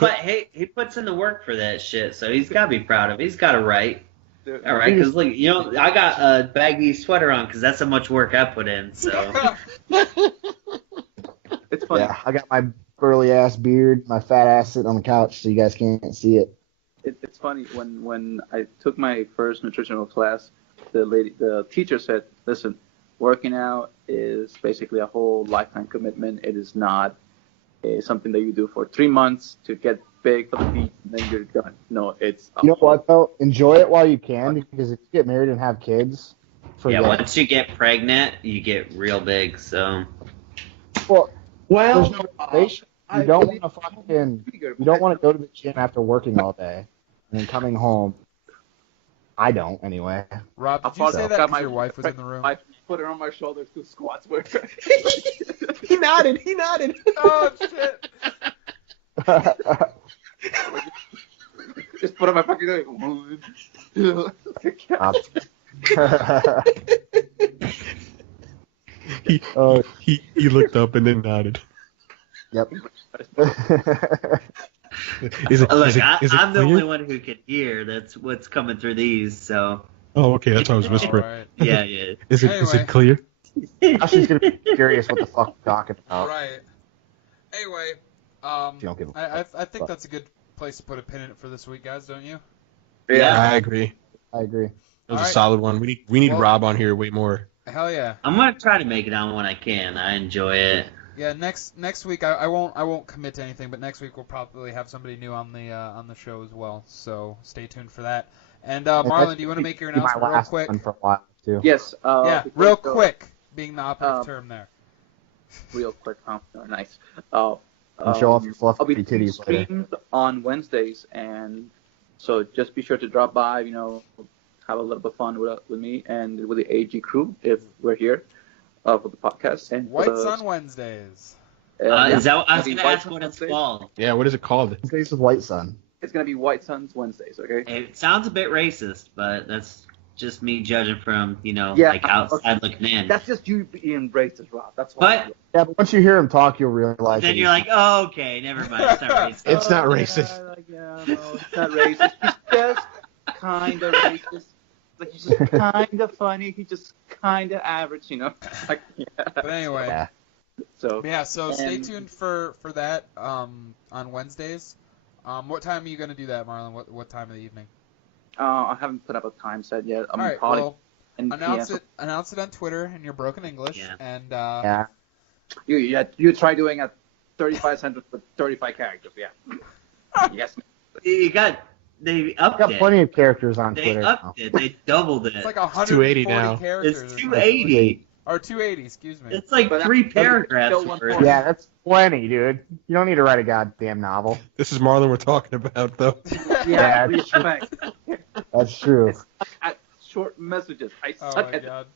But hey, he puts in the work for that shit, so he's got to be proud of it. He's got it right. All right, because look, I got a baggy sweater on because that's how much work I put in. So it's funny. Yeah, I got my burly ass beard, my fat ass sitting on the couch, so you guys can't see it. It's funny when I took my first nutritional class, the teacher said, "Listen, working out is basically a whole lifetime commitment. It is not something that you do for 3 months to get big for the feet, and then you're done. No, it's you know what though? Enjoy it while you can, because if you get married and have kids, once you get pregnant, you get real big. So well, there's no motivation. You don't want to go to the gym after working all day and then coming home. I don't anyway. Rob, did you say that your wife was in the room? I put her on my shoulder to squats with her. He nodded. Oh shit! Just put on my fucking leg. 1, 2. He looked up and then nodded. Yep. I'm the only one who can hear. That's what's coming through these. So. Oh, okay. That's what I was whispering. Right. Yeah. Is it clear? Now she's gonna be curious what the fuck we're talking about. Right. Anyway, I think that's a good place to put a pin in it for this week, guys. Don't you? Yeah. I agree. It was a solid one. We need Rob on here way more. Hell yeah. I'm gonna try to make it on when I can. I enjoy it. Yeah, next week I won't commit to anything, but next week we'll probably have somebody new on the show as well. So stay tuned for that. And Marlon, do you want to make your announcement real quick? For a while too. Yes. Real quick, being the operative term there. Real quick, nice. And show off your fluffy I'll be titties. streamed on Wednesdays, and so just be sure to drop by. Have a little bit of fun with me and with the AEG crew if we're here for the podcast. And White Sun Wednesdays. I was going to ask what it's called. Yeah, what is it called? Wednesdays with White Sun. It's going to be White Suns Wednesdays, okay? It sounds a bit racist, but that's just me judging from, outside looking in. That's just you being racist, Rob. That's why. But once you hear him talk, you'll realize. Then you're like, oh, okay, never mind. It's not racist. It's not racist. It's not racist. He's just kind of racist. Like, he's just kind of funny. He's just kind of average, But anyway. Yeah. So stay tuned for that on Wednesdays. What time are you going to do that, Marlon? What time of the evening? I haven't put up a time set yet. All right, well, announce it on Twitter in your broken English. Yeah. And you try doing a 35 sentences with 35 characters. Yeah. Yes. They upped got it. Plenty of characters on Twitter. They upped it. They doubled it. It's like 140 now. characters. It's 280. Or 280, excuse me. It's like 3 paragraphs. Yeah, that's plenty, dude. You don't need to write a goddamn novel. This is Marlon we're talking about, though. Yeah, that's true. Short messages. Oh my god.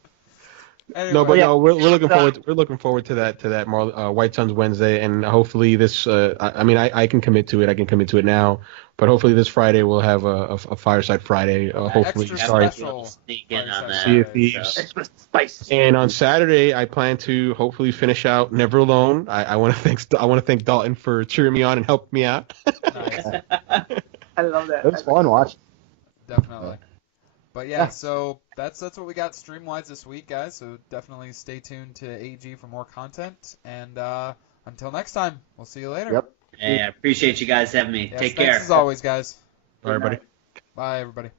Anyway. We're looking forward. We're looking forward to that White Suns Wednesday, and hopefully this. I can commit to it. I can commit to it now, but hopefully this Friday we'll have a Fireside Friday. Hopefully, Sea of Thieves. And on Saturday, I plan to hopefully finish out Never Alone. I want to thank Dalton for cheering me on and helping me out. Nice. I love that. It was fun watching. Definitely. But yeah, so that's what we got stream-wise this week, guys. So definitely stay tuned to AEG for more content. And until next time, we'll see you later. Yep. Hey, I appreciate you guys having me. Yes, Take care. Thanks as always, guys. Bye, everybody. Bye, everybody.